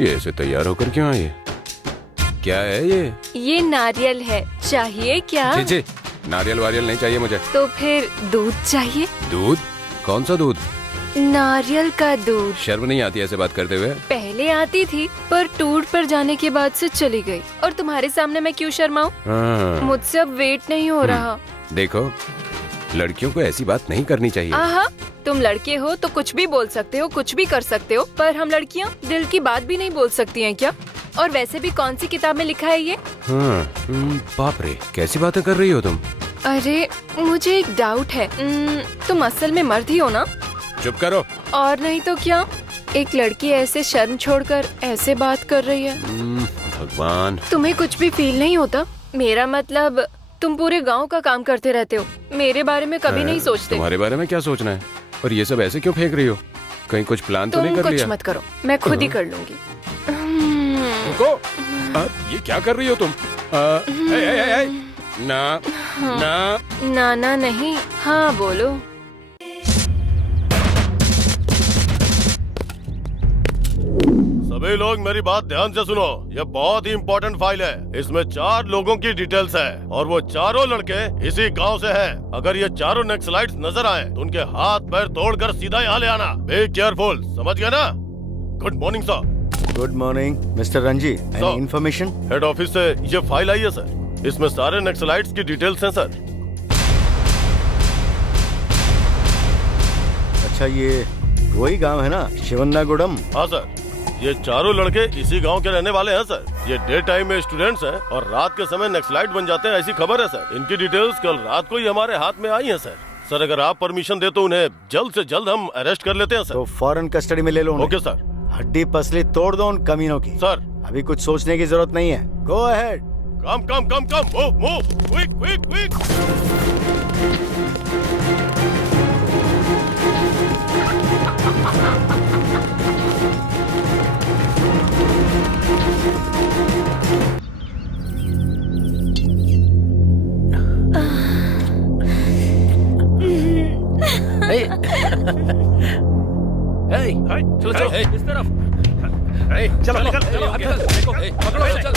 ये ऐसे तैयार होकर क्यों आई है? क्या है ये नारियल है, चाहिए क्या? जी नारियल वारियल नहीं चाहिए मुझे। तो फिर दूध चाहिए? दूध? कौन सा दूध? नारियल का दूध। शर्म नहीं आती ऐसे बात करते हुए? पहले आती थी, पर टूर पर जाने के बाद से चली गई। और तुम्हारे सामने मैं क्यों शर्माऊं? मुझसे अब वेट नहीं हो रहा। देखो, लड़कियों को ऐसी बात नहीं करनी चाहिए। आहा, तुम लड़के हो तो कुछ भी बोल सकते हो, कुछ भी कर सकते हो, पर हम लड़कियाँ दिल की बात भी नहीं बोल सकती हैं क्या? और वैसे भी कौन सी किताब में लिखा है ये? बाप रे, कैसी बातें कर रही हो तुम? अरे मुझे एक डाउट है, तुम असल में मर्द ही हो ना? चुप करो। और नहीं तो क्या, एक लड़की ऐसे शर्म छोड़कर ऐसे बात कर रही है। भगवान, तुम्हें कुछ भी फील नहीं होता? मेरा मतलब तुम पूरे गांव का काम करते रहते हो, मेरे बारे में कभी नहीं सोचते। तुम्हारे बारे में क्या सोचना है? और ये सब ऐसे क्यों फेंक रही हो? कहीं कुछ प्लान तो नहीं कर लिया? कुछ मत करो, मैं खुद ही कर लूंगी। रुको, ये क्या कर रही हो तुम? ना ना ना ना नहीं, हाँ बोलो। सभी लोग मेरी बात ध्यान से सुनो, यह बहुत ही इम्पोर्टेंट फाइल है। इसमें 4 लोगों की डिटेल्स है और वो चारों लड़के इसी गांव से हैं। अगर ये चारों नक्सलाइट्स नजर आए तो उनके हाथ पैर तोड़कर सीधा यहाँ ले आना। बी केयरफुल, समझ गए ना? Good morning sir. Good morning mister Ranji. Any information? Head office से ये फाइल आई है सर, इसमें सारे नक्सलाइट्स की डिटेल्स हैं सर। अच्छा, ये वही गांव है ना, शिवन्नागुडम? हाँ सर, ये चारों लड़के इसी गांव के रहने वाले हैं सर। ये डे टाइम में स्टूडेंट्स हैं और रात के समय नक्सलाइट बन जाते हैं, ऐसी खबर है सर। इनकी डिटेल्स कल रात को ही हमारे हाथ में आई है सर। सर अगर आप परमिशन दे तो उन्हें जल्द से जल्द हम अरेस्ट कर लेते हैं सर। तो फौरन कस्टडी में ले लो। Okay sir. हड्डी पसली तोड़ दो उन कमीनों की। सर अभी कुछ सोचने की जरूरत नहीं है, go ahead. Come come come come, move move, quick quick quick. चलो चलो इस तरफ। चलो निकल, चलो देखो, पकड़ो, चल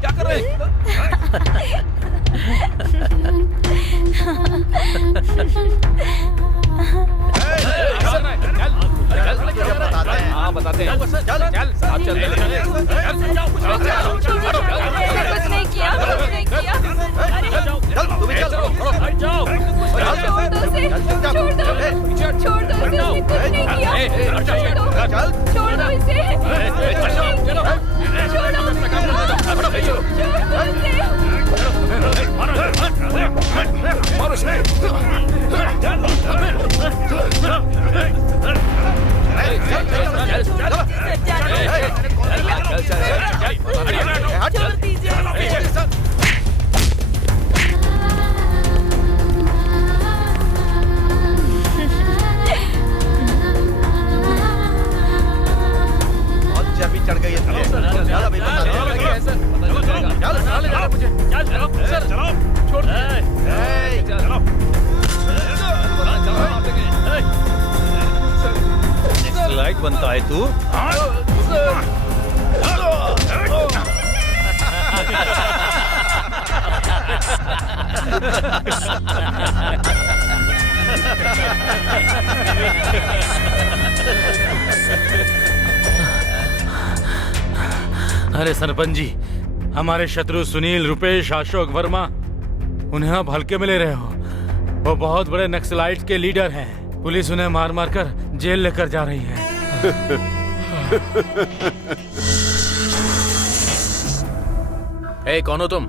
क्या कर रहे हैं? बताते हैं। चल छोड़ दो इसे। नक्सलाइट बनता है तू? अरे सरपंच जी, हमारे शत्रु सुनील, रुपेश, अशोक वर्मा, उन्हें आप हल्के में ले रहे हो। वो बहुत बड़े नक्सलाइट के लीडर हैं। पुलिस उन्हें मार मार कर जेल लेकर जा रही है। ए, कौन हो तुम?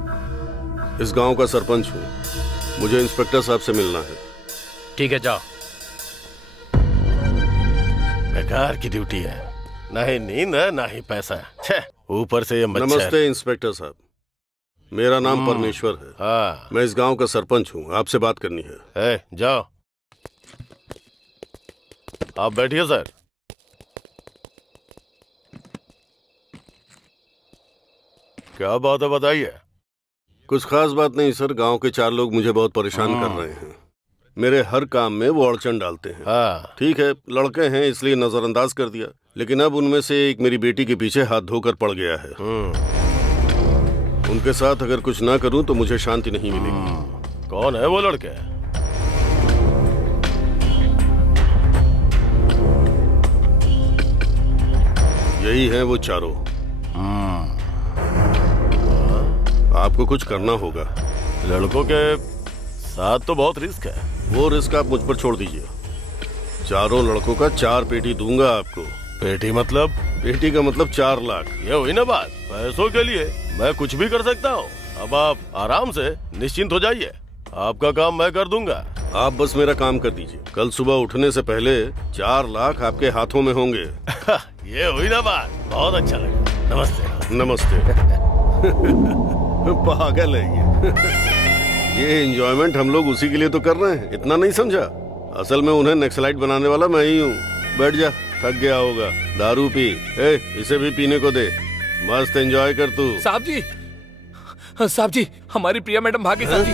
इस गांव का सरपंच हूँ। मुझे इंस्पेक्टर साहब से मिलना है। ठीक है, जाओ। बेकार की ड्यूटी है, ना ही नींद है ना ही पैसा। ऊपर से ये मच्छर। नमस्ते इंस्पेक्टर साहब, मेरा नाम परमेश्वर है। हाँ, मैं इस गांव का सरपंच हूँ, आपसे बात करनी है। जाओ, आप बैठिए सर। क्या बात है बताइए। कुछ खास बात नहीं सर, गांव के 4 लोग मुझे बहुत परेशान कर रहे हैं। मेरे हर काम में वो अड़चन डालते हैं। हाँ। ठीक है, लड़के हैं इसलिए नजरअंदाज कर दिया, लेकिन अब उनमें से एक मेरी बेटी के पीछे हाथ धोकर पड़ गया है। उनके साथ अगर कुछ ना करूं तो मुझे शांति नहीं मिलेगी। कौन है वो लड़के? यही हैं वो चारों। आपको कुछ करना होगा। लड़कों के साथ तो बहुत रिस्क है। वो रिस्क आप मुझ पर छोड़ दीजिए। चारों लड़कों का 4 पेटी दूंगा आपको। पेटी मतलब? पेटी का मतलब 4 लाख। ये हुई ना बात। पैसों के लिए मैं कुछ भी कर सकता हूँ। अब आप आराम से निश्चिंत हो जाइए, आपका काम मैं कर दूंगा। आप बस मेरा काम कर दीजिए। कल सुबह उठने से पहले 4 लाख आपके हाथों में होंगे। ये हुई ना बात, बहुत अच्छा लगा। नमस्ते। नमस्ते। पागल है ये एंजॉयमेंट हम लोग उसी के लिए तो कर रहे हैं, इतना नहीं समझा? असल में उन्हें नक्सलाइट बनाने वाला मैं ही हूँ। बैठ जा, थक गया होगा, दारू पी। इसे भी पीने को दे, मस्त एंजॉय कर तू। साहब जी, साहब जी, हमारी प्रिया मैडम भागी साहब जी।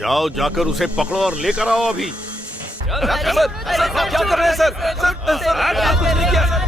जाओ, जाकर उसे पकड़ो और लेकर आओ अभी। क्या कर रहे हैं सर? कुछ नहीं किया सर।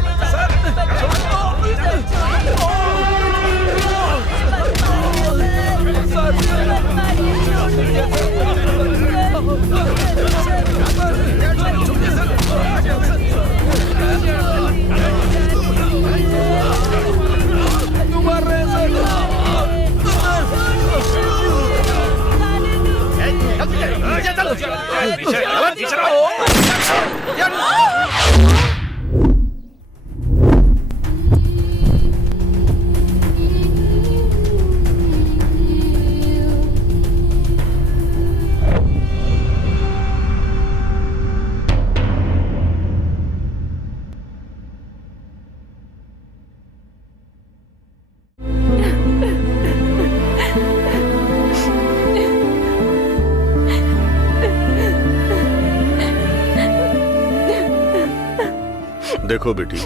देखो बेटी,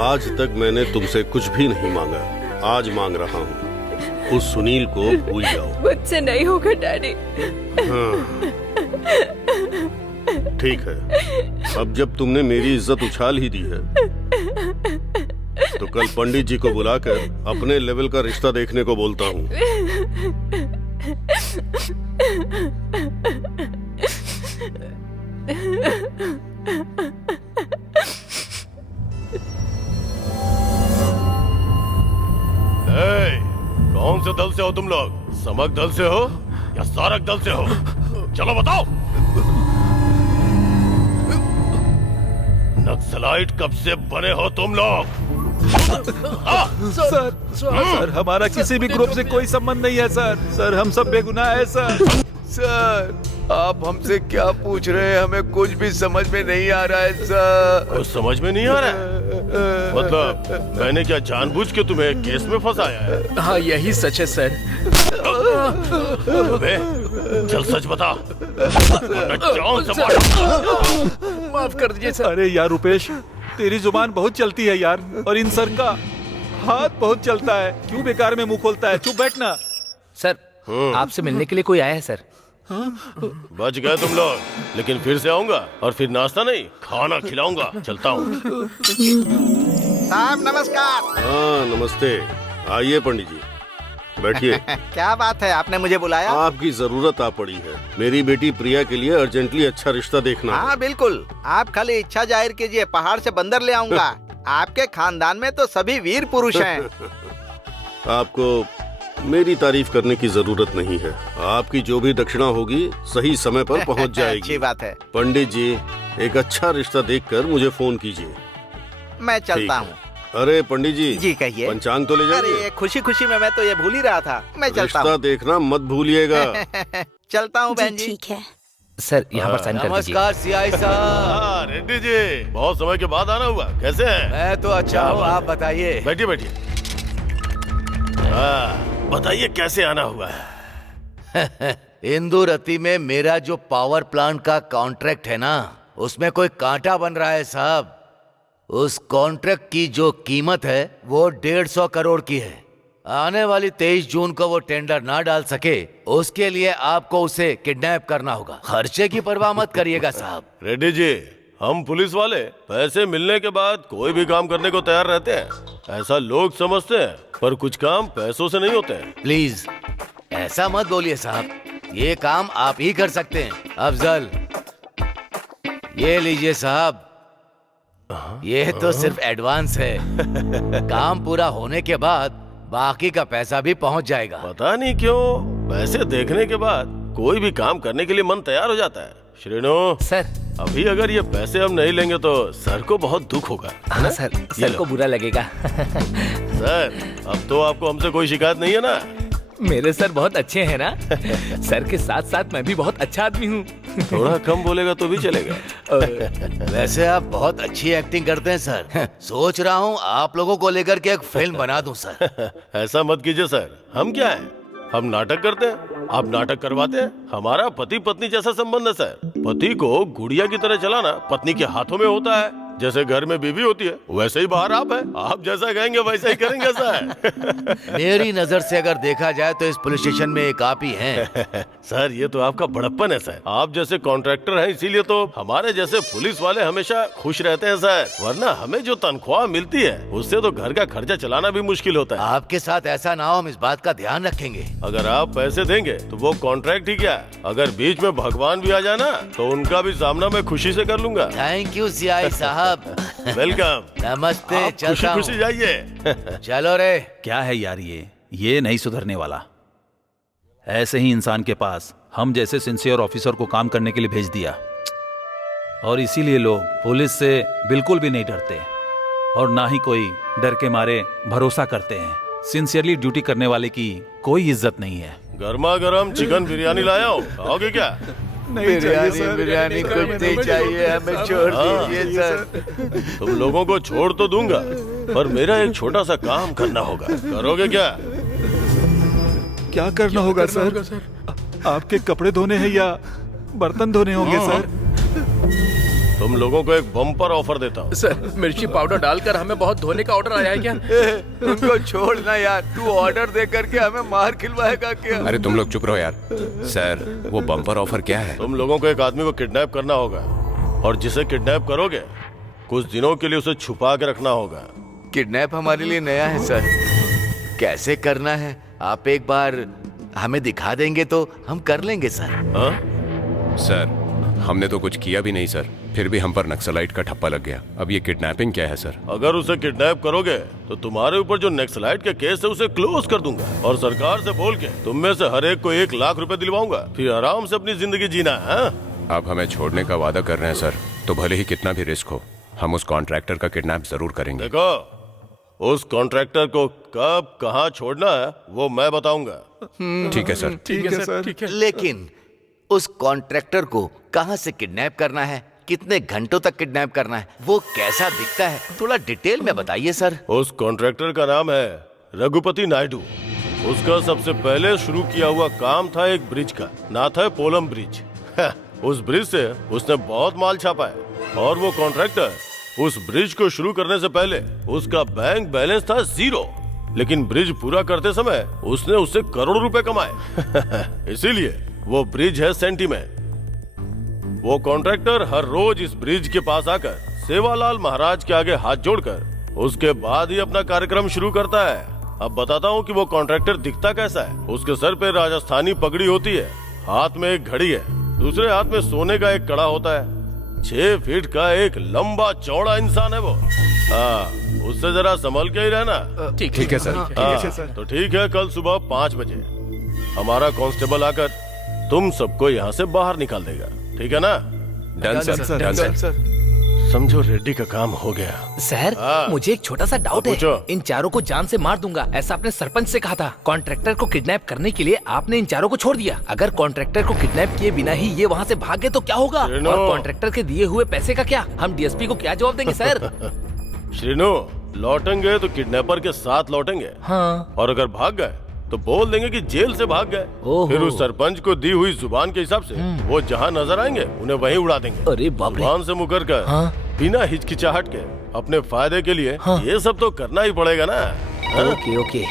आज तक मैंने तुमसे कुछ भी नहीं मांगा, आज मांग रहा हूँ। उस सुनील को भूल जाओ। मुझसे नहीं होगा डैडी। हाँ, ठीक है। अब जब तुमने मेरी इज्जत उछाल ही दी है, तो कल पंडित जी को बुलाकर अपने लेवल का रिश्ता देखने को बोलता हूँ। कौन से दल से हो तुम लोग? समक दल से हो या सारक दल से हो? चलो बताओ। नक्सलाइट कब से बने हो तुम लोग? सर, हमारा किसी भी ग्रुप से कोई संबंध नहीं है सर। सर, हम सब बेगुनाह है सर। सर, आप हमसे क्या पूछ रहे हैं? हमें कुछ भी समझ में नहीं आ रहा है सर। कुछ समझ में नहीं आ रहा है? मतलब मैंने क्या जानबूझ के तुम्हें केस में फंसाया है? हाँ, यही सच है सर। बे, चल सच बता। माफ कर दीजिए सर। अरे यार रुपेश, तेरी जुबान बहुत चलती है यार, और इन सर का हाथ बहुत चलता है। क्यों बेकार में मुंह खोलता है? चुप बैठना। सर, आपसे मिलने के लिए कोई आया है सर। बच गए तुम लोग, लेकिन फिर से आऊंगा और फिर नाश्ता नहीं खाना खिलाऊंगा। चलता हूँ। साहब नमस्कार। हाँ नमस्ते, आइए पंडित जी, बैठिए। क्या बात है, आपने मुझे बुलाया? आपकी जरूरत आ पड़ी है। मेरी बेटी प्रिया के लिए अर्जेंटली अच्छा रिश्ता देखना है। हाँ बिल्कुल, आप खाली इच्छा जाहिर कीजिए, पहाड़ से बंदर ले आऊंगा। आपके खानदान में तो सभी वीर पुरुष हैं। आपको मेरी तारीफ करने की जरूरत नहीं है। आपकी जो भी दक्षिणा होगी सही समय पर पहुंच जाएगी। अच्छी बात है। पंडित जी, एक अच्छा रिश्ता देखकर मुझे फोन कीजिए। मैं चलता हूँ। अरे पंडित जी। जी कहिए। पंचांग तो ले जाइए। अरे खुशी खुशी में मैं तो ये भूल ही रहा था। मैं चलता हूँ। रिश्ता देखना मत भूलिएगा। चलता हूँ बहन जी। ठीक है। सर यहाँ पर साइन कर दीजिए। नमस्कार सीआई साहब। रेड्डी जी, बहुत समय के बाद आना हुआ, कैसे हैं? मैं तो अच्छा हूँ, आप बताइए। बैठिए बैठिए। बताइए कैसे आना हुआ है? इंदुरती में मेरा जो पावर प्लांट का कॉन्ट्रैक्ट है ना, उसमें कोई कांटा बन रहा है साहब। उस कॉन्ट्रैक्ट की जो कीमत है वो 150 करोड़ की है। आने वाली 23 जून को वो टेंडर ना डाल सके, उसके लिए आपको उसे किडनैप करना होगा। खर्चे की परवाह मत करिएगा साहब। रेड्डी जी, हम पुलिस वाले पैसे मिलने के बाद कोई भी काम करने को तैयार रहते हैं, ऐसा लोग समझते हैं, पर कुछ काम पैसों से नहीं होते हैं। प्लीज ऐसा मत बोलिए साहब, ये काम आप ही कर सकते हैं। अफजल, ये लीजिए साहब, ये तो सिर्फ एडवांस है। काम पूरा होने के बाद बाकी का पैसा भी पहुंच जाएगा। पता नहीं क्यों पैसे देखने के बाद कोई भी काम करने के लिए मन तैयार हो जाता है। श्रीनो सर, अभी अगर ये पैसे हम नहीं लेंगे तो सर को बहुत दुख होगा। हाँ सर को बुरा लगेगा। सर, अब तो आपको हमसे कोई शिकायत नहीं है ना? मेरे सर बहुत अच्छे हैं ना। सर के साथ साथ मैं भी बहुत अच्छा आदमी हूँ। थोड़ा कम बोलेगा तो भी चलेगा। वैसे आप बहुत अच्छी एक्टिंग करते हैं सर। सोच रहा हूँ आप लोगों को लेकर के एक फिल्म बना दूं सर। ऐसा मत कीजिए सर, हम क्या है, हम नाटक करते हैं, आप नाटक करवाते हैं। हमारा पति पत्नी जैसा संबंध है सर। पति को गुड़िया की तरह चलाना पत्नी के हाथों में होता है। जैसे घर में बीवी होती है वैसे ही बाहर आप है। आप जैसा कहेंगे वैसा ही करेंगे सर। मेरी नजर से अगर देखा जाए तो इस पुलिस स्टेशन में एक आप ही हैं। सर ये तो आपका बड़प्पन है सर। आप जैसे कॉन्ट्रैक्टर हैं इसीलिए तो हमारे जैसे पुलिस वाले हमेशा खुश रहते हैं सर, वरना हमें जो तनख्वाह मिलती है उससे तो घर का खर्चा चलाना भी मुश्किल होता है। आपके साथ ऐसा ना हो, हम इस बात का ध्यान रखेंगे। अगर आप पैसे देंगे तो वो कॉन्ट्रैक्ट ही क्या, अगर बीच में भगवान भी आ जाए ना तो उनका भी सामना मैं खुशी से कर लूंगा। थैंक यू सीआई साहब। वेलकम। नमस्ते, आप चलता खुशी हूँ। खुशी जाइए। चलो रे। क्या है यार, ये नहीं सुधरने वाला। ऐसे ही इंसान के पास हम जैसे सिंसियर ऑफिसर को काम करने के लिए भेज दिया, और इसीलिए लोग पुलिस से बिल्कुल भी नहीं डरते और ना ही कोई डर के मारे भरोसा करते हैं। सिंसियरली ड्यूटी करने वाले की कोई इज्जत नहीं है। गर्मा गर्म चिकन बिरयानी लाया हूँ, खाओगे क्या? बिरयानी कुछ नहीं चाहिए, हमें छोड़ दीजिए सर। तुम लोगों को छोड़ तो दूंगा, पर मेरा एक छोटा सा काम करना होगा। करोगे क्या? क्या करना होगा सर? आपके कपड़े धोने हैं या बर्तन धोने होंगे सर? तुम लोगों को एक बम्पर ऑफर देता हूँ। सर, मिर्ची पाउडर डालकर हमें बहुत धोने का ऑर्डर आया है क्या? उनको छोड़ना यार, तू ऑर्डर दे करके हमें मार खिलवाएगा क्या? अरे तुम लोग चुप रहो यार। सर, वो बम्पर ऑफर क्या है? तुम लोगों को एक आदमी को किडनैप करना होगा, और जिसे किडनैप करोगे कुछ दिनों के लिए उसे छुपा के रखना होगा। किडनैप हमारे लिए नया है सर, कैसे करना है आप एक बार हमें दिखा देंगे तो हम कर लेंगे सर। हाँ? सर, हमने तो कुछ किया भी नहीं सर, फिर भी हम पर नक्सलाइट का ठप्पा लग गया। अब ये किडनैपिंग क्या है सर? अगर उसे किडनैप करोगे तो तुम्हारे ऊपर जो नक्सलाइट के केस है उसे क्लोज कर दूंगा, और सरकार से बोल के तुम में से हर एक को 1 लाख रुपए दिलवाऊंगा, फिर आराम से अपनी जिंदगी जीना है। आप हमें छोड़ने का वादा कर रहे हैं सर, तो भले ही कितना भी रिस्क हो, हम उस कॉन्ट्रैक्टर का किडनैप जरूर करेंगे। देखो, उस कॉन्ट्रैक्टर को कब कहाँ छोड़ना है वो मैं बताऊंगा। ठीक है सर। ठीक है सर, ठीक है। लेकिन उस कॉन्ट्रैक्टर को कहाँ से किडनैप करना है, कितने घंटों तक किडनैप करना है, वो कैसा दिखता है, थोड़ा डिटेल में बताइए सर। उस कॉन्ट्रैक्टर का नाम है रघुपति नायडू। उसका सबसे पहले शुरू किया हुआ काम था एक ब्रिज का, नाथापोलम ब्रिज। उस ब्रिज से उसने बहुत माल छापा है, और वो कॉन्ट्रैक्टर उस ब्रिज को शुरू करने से पहले उसका बैंक बैलेंस था 0, लेकिन ब्रिज पूरा करते समय उसने उससे करोड़ों रुपए कमाए। इसीलिए वो ब्रिज है सेंटीमेंट। वो कॉन्ट्रैक्टर हर रोज इस ब्रिज के पास आकर सेवालाल महाराज के आगे हाथ जोड़कर उसके बाद ही अपना कार्यक्रम शुरू करता है। अब बताता हूँ कि वो कॉन्ट्रैक्टर दिखता कैसा है। उसके सर पे राजस्थानी पगड़ी होती है, हाथ में एक घड़ी है, दूसरे हाथ में सोने का एक कड़ा होता है। 6 फीट का एक लंबा चौड़ा इंसान है वो। उससे जरा संभल के ही रहना। ठीक है सर। तो ठीक है, कल सुबह 5 बजे हमारा कांस्टेबल आकर तुम सबको यहाँ से बाहर निकाल देगा, ठीक है ना? Done sir, done sir. समझो रेड्डी का काम हो गया। सर मुझे एक छोटा सा डाउट है। पूछो। इन चारों को जान से मार दूंगा ऐसा आपने सरपंच से कहा था। कॉन्ट्रैक्टर को किडनैप करने के लिए आपने इन चारों को छोड़ दिया। अगर कॉन्ट्रैक्टर को किडनैप किए बिना ही ये वहाँ से भाग गए तो क्या होगा? और कॉन्ट्रैक्टर के दिए हुए पैसे का क्या? हम डीएसपी को क्या जवाब देंगे सर? श्रीनु, लौटेंगे तो किडनैपर के साथ लौटेंगे। हाँ। और अगर भाग गए तो बोल देंगे कि जेल से भाग गए। फिर उस सरपंच को दी हुई जुबान के हिसाब से वो जहाँ नजर आएंगे उन्हें वहीं उड़ा देंगे। अरे बाप रे। जुबान से मुकर कर बिना हिचकिचाहट के अपने फायदे के लिए ये सब तो करना ही पड़ेगा ना। Okay okay.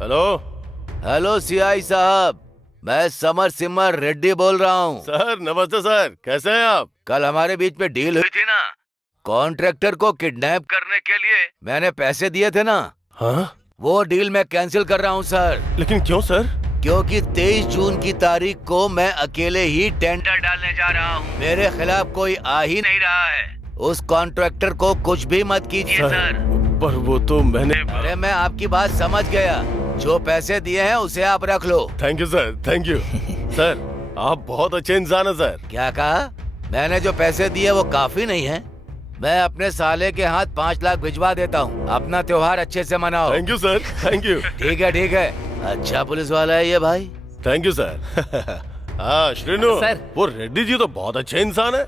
Hello hello CI साहब, मैं समर सिमर रेड्डी बोल रहा हूँ। सर नमस्ते सर, कैसे हैं आप? कल हमारे बीच में डील हुई थी ना, कॉन्ट्रैक्टर को किडनैप करने के लिए मैंने पैसे दिए थे ना। हाँ? वो डील मैं कैंसिल कर रहा हूँ सर। लेकिन क्यों सर? क्योंकि 23 जून की तारीख को मैं अकेले ही टेंडर डालने जा रहा हूँ। मेरे खिलाफ कोई आ ही नहीं रहा है। उस कॉन्ट्रैक्टर को कुछ भी मत कीजिए सर। पर वो तो मैंने। अरे मैं आपकी बात समझ गया, जो पैसे दिए हैं उसे आप रख लो। Thank you sir, thank you. Sir आप बहुत अच्छे इंसान हैं सर। क्या कहा? मैंने जो पैसे दिए वो काफी नहीं है। मैं अपने साले के हाथ 5 लाख भिजवा देता हूँ। अपना त्योहार अच्छे से मनाओ। Thank you sir, thank you. ठीक है ठीक है। अच्छा पुलिस वाला है ये भाई। Thank you sir. हाँ श्रीनु सर। वो रेड्डी जी तो बहुत अच्छे इंसान है।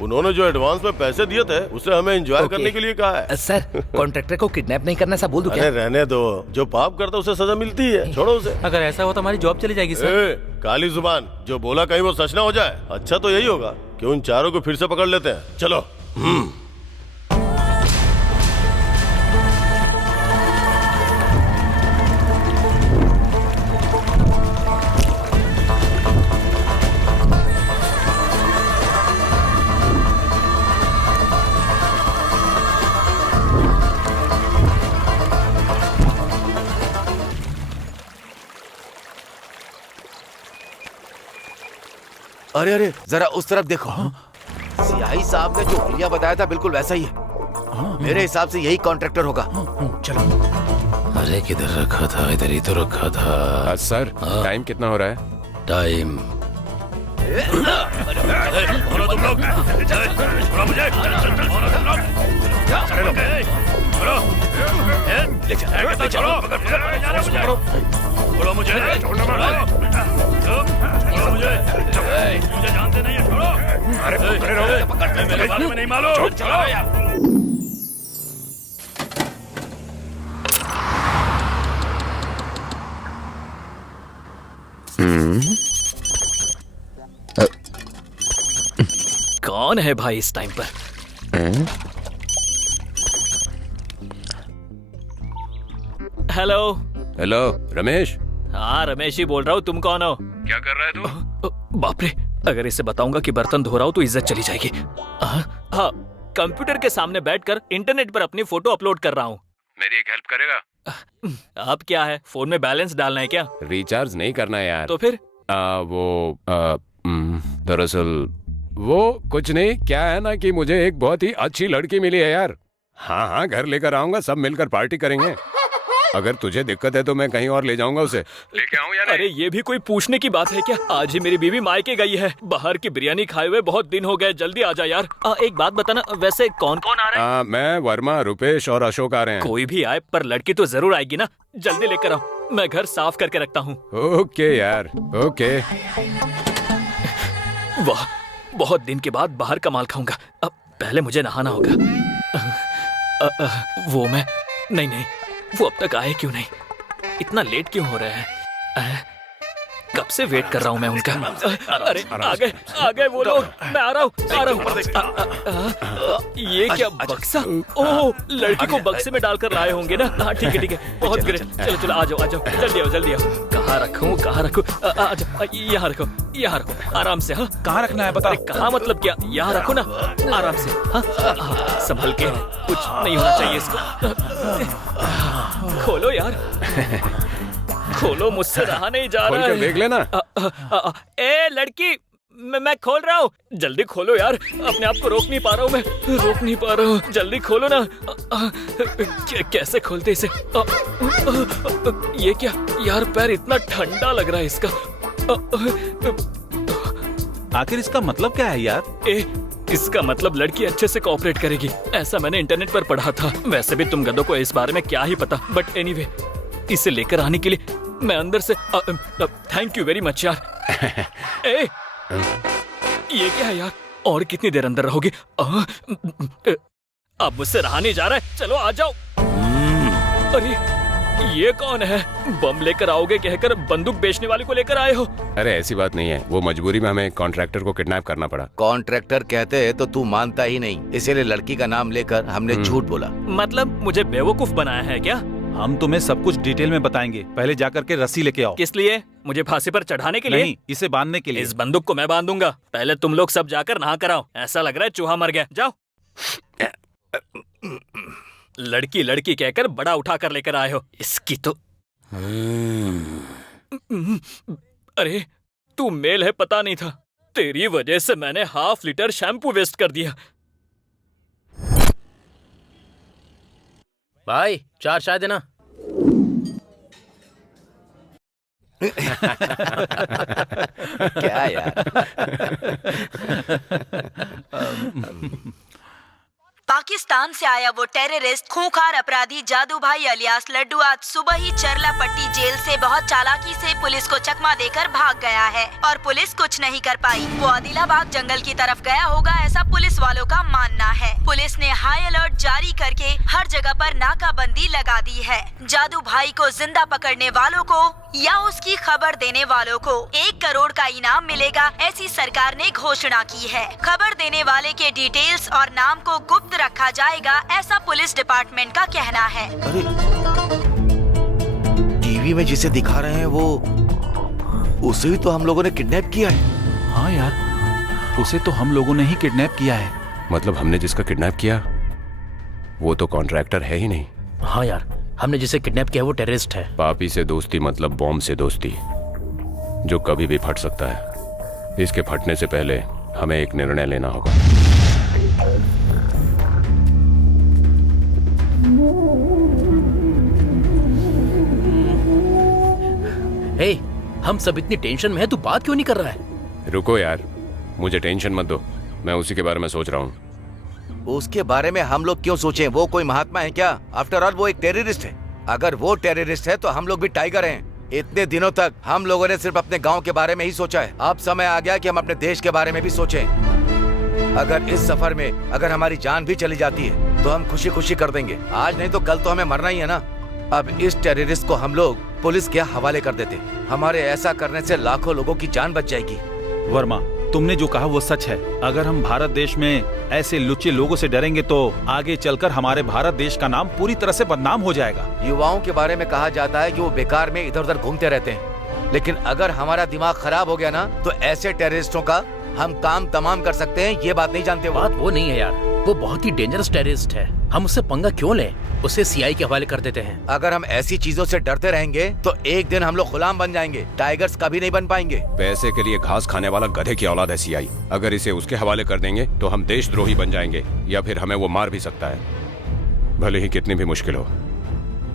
उन्होंने जो एडवांस में पैसे दिए थे उसे हमें एंजॉय करने के लिए कहा है। सर कॉन्ट्रैक्टर को किडनैप नहीं करना ऐसा बोल दूं क्या? अरे रहने दो, जो पाप करता है उसे सजा मिलती है, छोड़ो उसे। अगर ऐसा हो तो हमारी जॉब चली जाएगी सर। काली जुबान, जो बोला कहीं वो सच ना हो जाए। अच्छा तो यही होगा कि उन चारों को फिर से पकड़ लेते हैं। चलो। अरे अरे जरा उस तरफ देखो। सियाही साहब ने जो हुलिया बताया था बिल्कुल वैसा ही है। मेरे हिसाब से यही कॉन्ट्रैक्टर होगा। चलो। अरे किधर रखा था? इधर ही तो रखा था। सर टाइम कितना हो रहा है? टाइम तुम लोग मुझे छोड़ो मुझे, मुझे जानते नहीं है, छोड़ो। अरे मेरे बारे में नहीं मालूम, चलो यार। कौन है भाई इस टाइम पर? Hello hello Ramesh. हाँ रमेश ही बोल रहा हूँ। तुम कौन हो? क्या कर रहा है तू? बाप रे, अगर इसे बताऊंगा कि बर्तन धो रहा हूँ तो इज्जत चली जाएगी। हाँ, कंप्यूटर के सामने बैठकर इंटरनेट पर अपनी फोटो अपलोड कर रहा हूँ। मेरी एक हेल्प करेगा? अब क्या है, फोन में बैलेंस डालना है क्या? रिचार्ज नहीं करना है यार। तो फिर? दरअसल वो कुछ नहीं, क्या है ना कि मुझे एक बहुत ही अच्छी लड़की मिली है यार। हाँ हाँ, घर लेकर आऊंगा, सब मिलकर पार्टी करेंगे। अगर तुझे दिक्कत है तो मैं कहीं और ले जाऊंगा उसे। लेके आऊं या नहीं? अरे ये भी कोई पूछने की बात है क्या? आज ही मेरी बीवी मायके गई है। बाहर की बिरयानी खाए हुए बहुत दिन हो गए, जल्दी आ जा यार। एक बात बताना, वैसे कौन कौन आ रहा है? मैं, वर्मा, रुपेश और अशोक आ रहे हैं। कोई भी आए पर लड़की तो जरूर आएगी ना। जल्दी लेकर आओ, मैं घर साफ करके रखता हूँ। ओके यार, ओके। वाह, बहुत दिन के बाद बाहर का माल खाऊंगा। अब पहले मुझे नहाना होगा। वो मैं नहीं, वो अब तक आए क्यों नहीं? इतना लेट क्यों हो रहा है? कब से वेट कर रहा हूँ मैं उनका। अरे आ गए वो लोग। मैं आ रहा हूँ। ये क्या बक्सा? ओह, लड़की को बक्से में डालकर लाए होंगे ना। हाँ ठीक है, बहुत ग्रेट। चलो आ जाओ, जल्दी आओ। कहाँ रखूँ? आ जाओ, यहाँ रखो आराम से। हाँ, कहाँ रखना है बता? कहाँ मतलब क्या? यहाँ रखो ना, आराम से। हाँ, संभल के, कुछ नहीं होना चाहिए इसको। खोलो यार, खोलो, मुझसे रहा नहीं जा रहा है। देख लेना। ए लड़की, मैं खोल रहा हूँ, जल्दी खोलो यार। अपने आप को रोक नहीं पा रहा हूँ। जल्दी खोलो ना। कैसे खोलते इसे? ये क्या यार, पैर इतना ठंडा लग रहा है इसका। आखिर इसका मतलब क्या है यार? इसका मतलब लड़की अच्छे से कोऑपरेट करेगी, ऐसा मैंने इंटरनेट पर पढ़ा था। वैसे भी तुम गधों को इस बारे में क्या ही पता, बट एनीवे, इसे लेकर आने के लिए मैं अंदर से थैंक यू वेरी मच यार। ये क्या है यार? और कितनी देर अंदर रहोगे? अब मुझसे रहा नहीं जा रहा है, चलो आ जाओ। अरे ये कौन है? बम लेकर आओगे कहकर बंदूक बेचने वाले को लेकर आए हो? अरे ऐसी बात नहीं है, वो मजबूरी में हमें कॉन्ट्रैक्टर को किडनैप करना पड़ा। कॉन्ट्रैक्टर कहते हैं तो तू मानता ही नहीं, इसीलिए लड़की का नाम लेकर हमने झूठ बोला। मतलब मुझे बेवकूफ बनाया है क्या? हम तुम्हें सब कुछ डिटेल में बताएंगे, पहले जाकर के रस्सी लेके आओ। किस लिए? मुझे फांसी पर चढ़ाने के लिए? नहीं, इसे बांधने के लिए। इस बंदूक को मैं बांधूंगा, पहले तुम लोग सब जाकर नहा कर आओ। ऐसा लग रहा है चूहा मर गया। जाओ। लड़की कहकर बड़ा उठा कर लेकर आए हो, इसकी तो। अरे तू मेल है पता नहीं था, तेरी वजह से मैंने ½ लीटर शैम्पू वेस्ट कर दिया। भाई 4 चाय देना। क्या यार? पाकिस्तान से आया वो टेररिस्ट खूंखार अपराधी जादू भाई अलियास लड्डू आज सुबह ही चरलापट्टी जेल से बहुत चालाकी से पुलिस को चकमा देकर भाग गया है और पुलिस कुछ नहीं कर पाई। वो आदिलाबाद जंगल की तरफ गया होगा, ऐसा पुलिस वालों का मानना है। पुलिस ने हाई अलर्ट जारी करके हर जगह पर नाकाबंदी लगा दी है। जादू भाई को जिंदा पकड़ने वालों को या उसकी खबर देने वालों को 1 करोड़ का इनाम मिलेगा, ऐसी सरकार ने घोषणा की है। खबर देने वाले के डिटेल्स और नाम को गुप्त रखा जाएगा, ऐसा पुलिस डिपार्टमेंट का कहना है। अरे टीवी में जिसे दिखा रहे हैं वो उसे ही तो हम लोगों ने किडनैप किया है। हाँ यार, उसे तो हम लोगों ने ही किडनैप किया है। मतलब हमने जिसका किडनैप किया वो तो कॉन्ट्रैक्टर है ही नहीं। हाँ यार, हमने जिसे किडनैप किया वो टेररिस्ट है। पापी से दोस्ती मतलब बॉम्ब से दोस्ती, जो कभी भी फट सकता है। इसके फटने से पहले हमें एक निर्णय लेना होगा। हे, हम सब इतनी टेंशन में हैं, तू बात क्यों नहीं कर रहा है? रुको यार, मुझे टेंशन मत दो, मैं उसी के बारे में सोच रहा हूँ। उसके बारे में हम लोग क्यों सोचें? वो कोई महात्मा है क्या? आफ्टर ऑल वो एक टेररिस्ट है। अगर वो टेररिस्ट है तो हम लोग भी टाइगर हैं। इतने दिनों तक हम लोगों ने सिर्फ अपने गांव के बारे में ही सोचा है। अब समय आ गया कि हम अपने देश के बारे में भी सोचें। अगर इस सफर में अगर हमारी जान भी चली जाती है तो हम खुशी खुशी कर देंगे। आज नहीं तो कल तो हमें मरना ही है ना। अब इस टेररिस्ट को हम लोग पुलिस के हवाले कर देते, हमारे ऐसा करने से लाखों लोगों की जान बच जाएगी। वर्मा, तुमने जो कहा वो सच है। अगर हम भारत देश में ऐसे लुच्चे लोगों से डरेंगे तो आगे चलकर हमारे भारत देश का नाम पूरी तरह से बदनाम हो जाएगा। युवाओं के बारे में कहा जाता है कि वो बेकार में इधर उधर घूमते रहते हैं, लेकिन अगर हमारा दिमाग खराब हो गया ना तो ऐसे टेररिस्टों का हम काम तमाम कर सकते हैं। ये बात नहीं जानते? बात वो नहीं है यार, वो बहुत ही डेंजरस टेररिस्ट है। हम उससे पंगा क्यों लें? उसे सीआई के हवाले कर देते हैं। अगर हम ऐसी चीजों से डरते रहेंगे तो एक दिन हम लोग गुलाम बन जाएंगे, टाइगर्स कभी नहीं बन पाएंगे। पैसे के लिए घास खाने वाला गधे की औलाद है सीआई। अगर इसे उसके हवाले कर देंगे तो हम देशद्रोही बन जाएंगे, या फिर हमें वो मार भी सकता है। भले ही कितनी भी मुश्किल हो,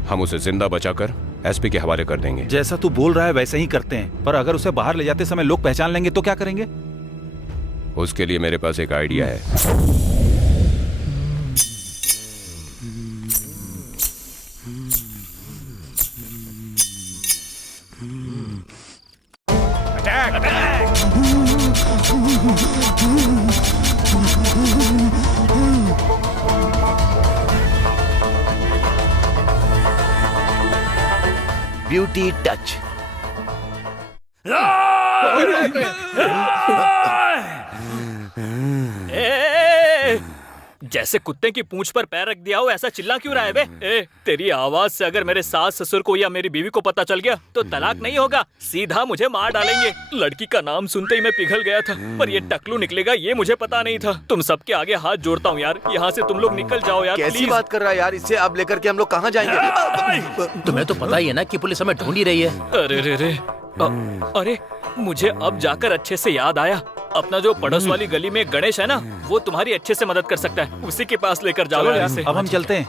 हम उसे जिंदा बचाकर एसपी के हवाले कर देंगे। जैसा तू बोल रहा है वैसे ही करते हैं, पर अगर उसे बाहर ले जाते समय लोग पहचान लेंगे तो क्या करेंगे? उसके लिए मेरे पास एक आइडिया है। Beauty touch. जैसे कुत्ते की पूंछ पर पैर रख दिया हो ऐसा चिल्ला क्यों रहा है बे? तेरी आवाज से अगर मेरे सास ससुर को या मेरी बीवी को पता चल गया तो तलाक नहीं होगा, सीधा मुझे मार डालेंगे। लड़की का नाम सुनते ही मैं पिघल गया था, पर ये टकलू निकलेगा ये मुझे पता नहीं था। तुम सबके आगे हाथ जोड़ता हूँ यार, यहाँ से तुम लोग निकल जाओ यार। कैसी बात कर रहा है यार, इससे अब लेकर के हम लोग कहाँ जाएंगे? तुम्हें तो पता ही है ना कि पुलिस हमें ढूंढ ही रही है। अरे रे रे, अरे मुझे अब जाकर अच्छे से याद आया, अपना जो पड़ोस वाली गली में गणेश है ना, वो तुम्हारी अच्छे से मदद कर सकता है, उसी के पास लेकर जाओ यार इसे। अब हम चलते हैं।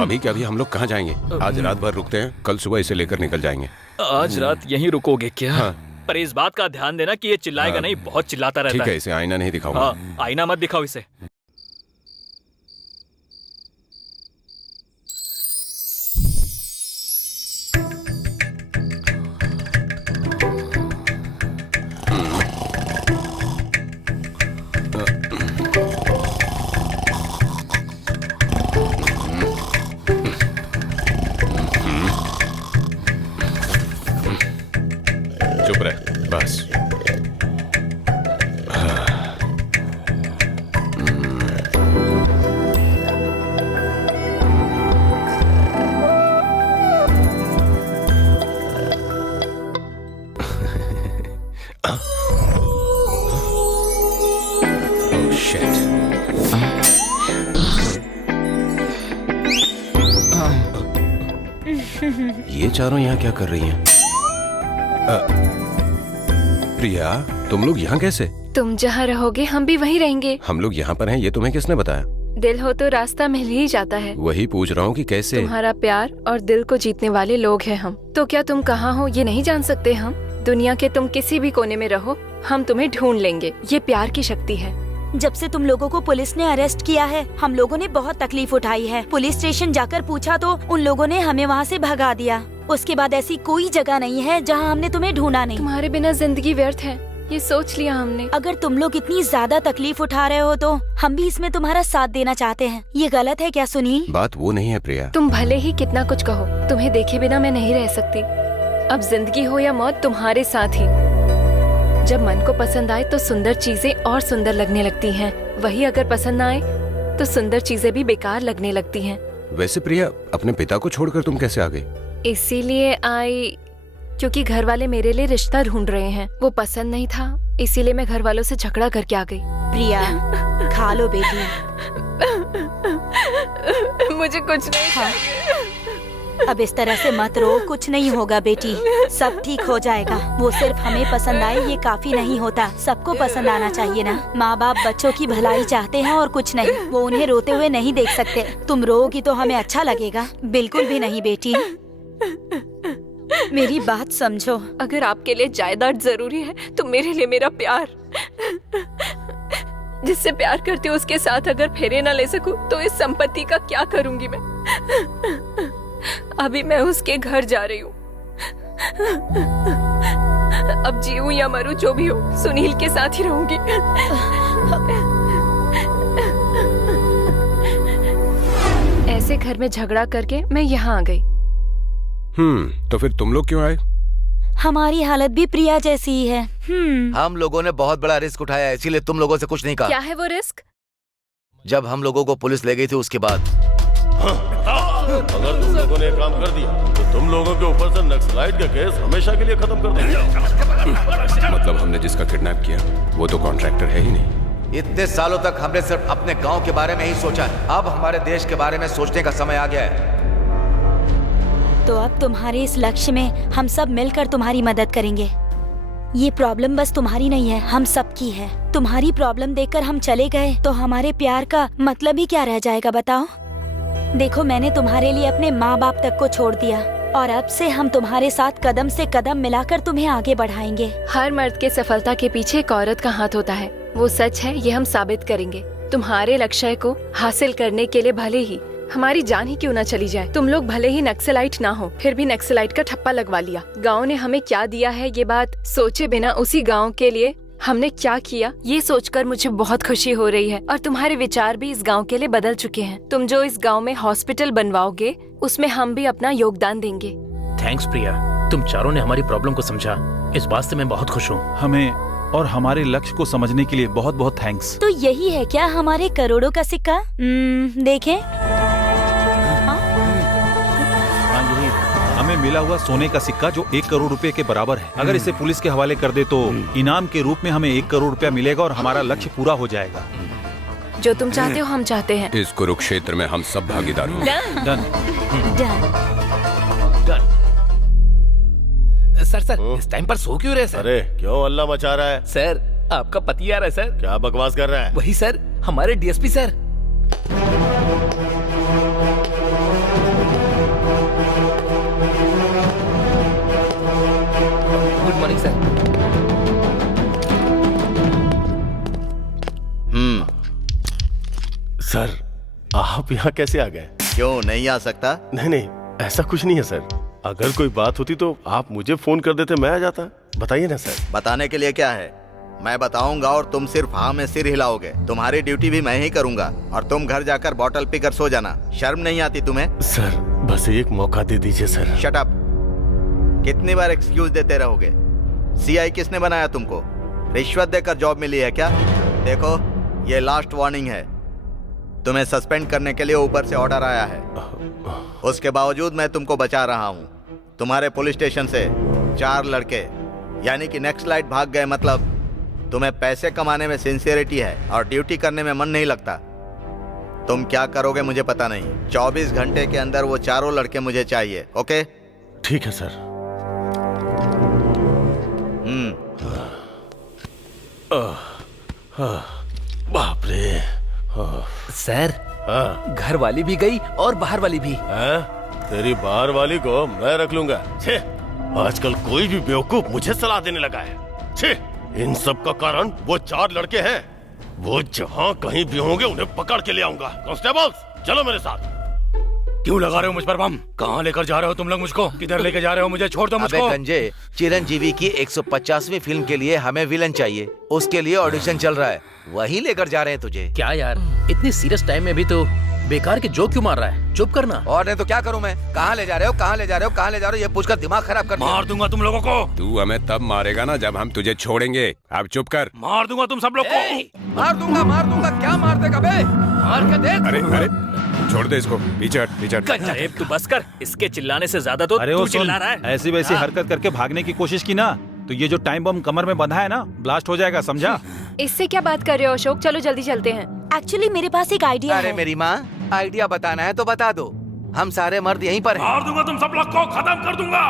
अभी के अभी हम लोग कहाँ जाएंगे? आज रात भर रुकते हैं, कल सुबह इसे लेकर निकल जाएंगे। आज रात यहीं रुकोगे क्या? हाँ। पर इस बात का ध्यान देना कि ये चिल्लाएगा नहीं, बहुत चिल्लाता रहता है। ठीक है, इसे आईना नहीं दिखाऊंगा। हाँ, आईना मत दिखाओ इसे। चुप रह बस। ये चारों यहाँ क्या कर रही हैं? प्रिया, तुम लोग यहाँ कैसे? तुम जहाँ रहोगे हम भी वहीं रहेंगे। हम लोग यहाँ पर हैं, ये तुम्हें किसने बताया? दिल हो तो रास्ता मिल ही जाता है। वही पूछ रहा हूँ कि कैसे। तुम्हारा प्यार और दिल को जीतने वाले लोग हैं हम। तो क्या तुम कहाँ हो ये नहीं जान सकते हम? दुनिया के तुम किसी भी कोने में रहो, हम तुम्हें ढूंढ लेंगे। ये प्यार की शक्ति है। जब से तुम लोगों को पुलिस ने अरेस्ट किया है, हम लोगों ने बहुत तकलीफ उठाई है। पुलिस स्टेशन जाकर पूछा तो उन लोगों ने हमें वहाँ से भगा दिया। उसके बाद ऐसी कोई जगह नहीं है जहाँ हमने तुम्हें ढूंढा नहीं। तुम्हारे बिना जिंदगी व्यर्थ है, ये सोच लिया हमने। अगर तुम लोग इतनी ज्यादा तकलीफ उठा रहे हो तो हम भी इसमें तुम्हारा साथ देना चाहते हैं। ये गलत है क्या सुनील? बात वो नहीं है प्रिया। तुम भले ही कितना कुछ कहो, तुम्हें देखे बिना मैं नहीं रह सकती। अब जिंदगी हो या मौत तुम्हारे साथ ही। जब मन को पसंद आए तो सुंदर चीजें और सुंदर लगने लगती हैं। वही अगर पसंद न आए तो सुंदर चीजें भी बेकार लगने लगती हैं। वैसे प्रिया, अपने पिता को छोड़कर तुम कैसे आ गई? इसीलिए आई क्योंकि घर वाले मेरे लिए रिश्ता ढूंढ रहे हैं। वो पसंद नहीं था, इसीलिए मैं घर वालों से झगड़ा करके आ गई। प्रिया, खा लो बेटी। मुझे कुछ नहीं चाहिए। अब इस तरह से मत रो, कुछ नहीं होगा बेटी, सब ठीक हो जाएगा। वो सिर्फ हमें पसंद आए ये काफी नहीं होता, सबको पसंद आना चाहिए ना। माँ बाप बच्चों की भलाई चाहते हैं और कुछ नहीं। वो उन्हें रोते हुए नहीं देख सकते। तुम रोगी तो हमें अच्छा लगेगा? बिल्कुल भी नहीं बेटी, मेरी बात समझो। अगर आपके लिए जायदाद जरूरी है तो मेरे लिए मेरा प्यार। जिससे प्यार करते हो उसके साथ अगर फेरे न ले सकूं तो इस संपत्ति का क्या करूंगी मैं? अभी मैं उसके घर जा रही हूँ। अब जीऊं या मरूं जो भी हो, सुनील के साथ ही रहूंगी। ऐसे घर में झगड़ा करके मैं यहाँ आ गई। तो फिर तुम लोग क्यों आए? हमारी हालत भी प्रिया जैसी ही है। हम लोगों ने बहुत बड़ा रिस्क उठाया, इसीलिए तुम लोगों से कुछ नहीं कहा। क्या है वो रिस्क? जब हम लोगों को पुलिस ले गई थी उसके बाद। अगर तुम लोगों ने काम कर दिया तो तुम लोगों के ऊपर से नक्सलाइट का केस हमेशा के लिए खत्म कर देंगे। मतलब हमने जिसका किडनैप किया वो तो कॉन्ट्रैक्टर है ही नहीं। इतने सालों तक हमने सिर्फ अपने गांव के बारे में ही सोचा है, अब हमारे देश के बारे में सोचने का समय आ गया है। तो अब तुम्हारे इस लक्ष्य में हम सब मिलकर तुम्हारी मदद करेंगे। ये प्रॉब्लम बस तुम्हारी नहीं है, हम सबकी है। तुम्हारी प्रॉब्लम देखकर हम चले गए तो हमारे प्यार का मतलब ही क्या रह जाएगा बताओ? देखो, मैंने तुम्हारे लिए अपने माँ बाप तक को छोड़ दिया और अब से हम तुम्हारे साथ कदम से कदम मिलाकर तुम्हें आगे बढ़ाएंगे। हर मर्द के सफलता के पीछे एक औरत का हाथ होता है, वो सच है, ये हम साबित करेंगे। तुम्हारे लक्ष्य को हासिल करने के लिए भले ही हमारी जान ही क्यों ना चली जाए। तुम लोग भले ही नक्सलाइट ना हो, फिर भी नक्सलाइट का ठप्पा लगवा लिया। गांव ने हमें क्या दिया है ये बात सोचे बिना उसी गांव के लिए हमने क्या किया ये सोचकर मुझे बहुत खुशी हो रही है। और तुम्हारे विचार भी इस गांव के लिए बदल चुके हैं। तुम जो इस गांव में हॉस्पिटल बनवाओगे उसमें हम भी अपना योगदान देंगे। थैंक्स प्रिया, तुम चारों ने हमारी प्रॉब्लम को समझा, इस बात से मैं बहुत खुश हूँ। हमें और हमारे लक्ष्य को समझने के लिए बहुत बहुत थैंक्स। तो यही है क्या हमारे करोड़ों का सिक्का? देखें। हाँ यही है। हमें मिला हुआ सोने का सिक्का जो 1 करोड़ रुपए के बराबर है। अगर इसे पुलिस के हवाले कर दे तो इनाम के रूप में हमें 1 करोड़ रुपया मिलेगा और हमारा लक्ष्य पूरा हो जाएगा। जो तुम चाहते हो हम चाहते हैं। इस कुरुक्षेत्र में हम सब भागीदार होंगे। डन। सर इस टाइम पर सो क्यों रहे सर? अरे क्यों हल्ला मचा रहा है? सर आपका पति आ रहा है सर। क्या बकवास कर रहा है? वही सर, हमारे DSP sir. Good morning sir. Sir आप यहाँ कैसे आ गए? क्यों नहीं आ सकता? नहीं ऐसा कुछ नहीं है सर। अगर कोई बात होती तो आप मुझे फोन कर देते, मैं आ जाता। बताइए ना सर। बताने के लिए क्या है? मैं बताऊंगा और तुम सिर्फ हाँ में सिर हिलाओगे। तुम्हारी ड्यूटी भी मैं ही करूंगा और तुम घर जाकर बॉटल पीकर सो जाना। शर्म नहीं आती तुम्हें? सर बस एक मौका दे दीजिए सर। Shut up. कितनी बार एक्सक्यूज देते रहोगे? सीआई किसने बनाया तुमको? रिश्वत देकर जॉब मिली है क्या? देखो ये लास्ट वार्निंग है। तुम्हें सस्पेंड करने के लिए ऊपर से ऑर्डर आया है। उसके बावजूद मैं तुमको बचा रहा हूँ। तुम्हारे पुलिस स्टेशन से 4 लड़के यानी कि नेक्स्ट लाइट भाग गए। मतलब तुम्हें पैसे कमाने में सिंसियरिटी है और ड्यूटी करने में मन नहीं लगता। तुम क्या करोगे मुझे पता नहीं। 24 घंटे के अंदर वो 4 लड़के मुझे चाहिए। ओके? ठीक है सर। बाप रे। सर घर वाली भी गई और बाहर वाली भी। तेरी बाहर वाली को मैं रख लूंगा। छे, आजकल कोई भी बेवकूफ मुझे सलाह देने लगा है। छे, इन सब का कारण वो 4 लड़के हैं। वो जहाँ कहीं भी होंगे उन्हें पकड़ के ले आऊंगा। कांस्टेबल्स चलो मेरे साथ। क्यों लगा रहे हो मुझ पर बम? कहाँ लेकर जा रहे हो तुम लोग मुझको? किधर लेकर जा रहे हो? मुझे छोड़ दो मुझको। अबे गंजे, चिरंजीवी की 150वीं फिल्म के लिए हमें विलन चाहिए। उसके लिए ऑडिशन चल रहा है, वहीं लेकर जा रहे हैं तुझे। क्या यार, इतनी सीरियस टाइम में भी तो बेकार के जोक क्यों मार रहा है? चुप करना। और नहीं तो क्या करूं मैं? कहाँ ले जा रहे हो, कहाँ ले जा रहे हो, कहाँ ले जा रहे हो? ये पूछकर दिमाग खराब कर मार दूंगा तुम लोगों को। तू हमें तब मारेगा ना जब हम तुझे छोड़ेंगे। अब चुप कर। मार दूंगा तुम सब लोग को। मार दूंगा। क्या मार देगा बे? मार के देख। अरे छोड़ दे इसको। पीछे हट। गंजेब तू बस कर। इसके चिल्लाने से ज्यादा तो अरे तू वो चिल्ला रहा है। ऐसी वैसी हरकत करके भागने की कोशिश की ना तो ये जो टाइम बम कमर में बंधा है ना, ब्लास्ट हो जाएगा, समझा? इससे क्या बात कर रहे हो अशोक? चलो जल्दी चलते हैं। एक्चुअली मेरे पास एक आइडिया है। अरे मेरी माँ, आइडिया बताना है तो बता दो। हम सारे मर्द यहीं पर हैं। मार दूंगा तुम सब लोग को, खत्म कर दूंगा।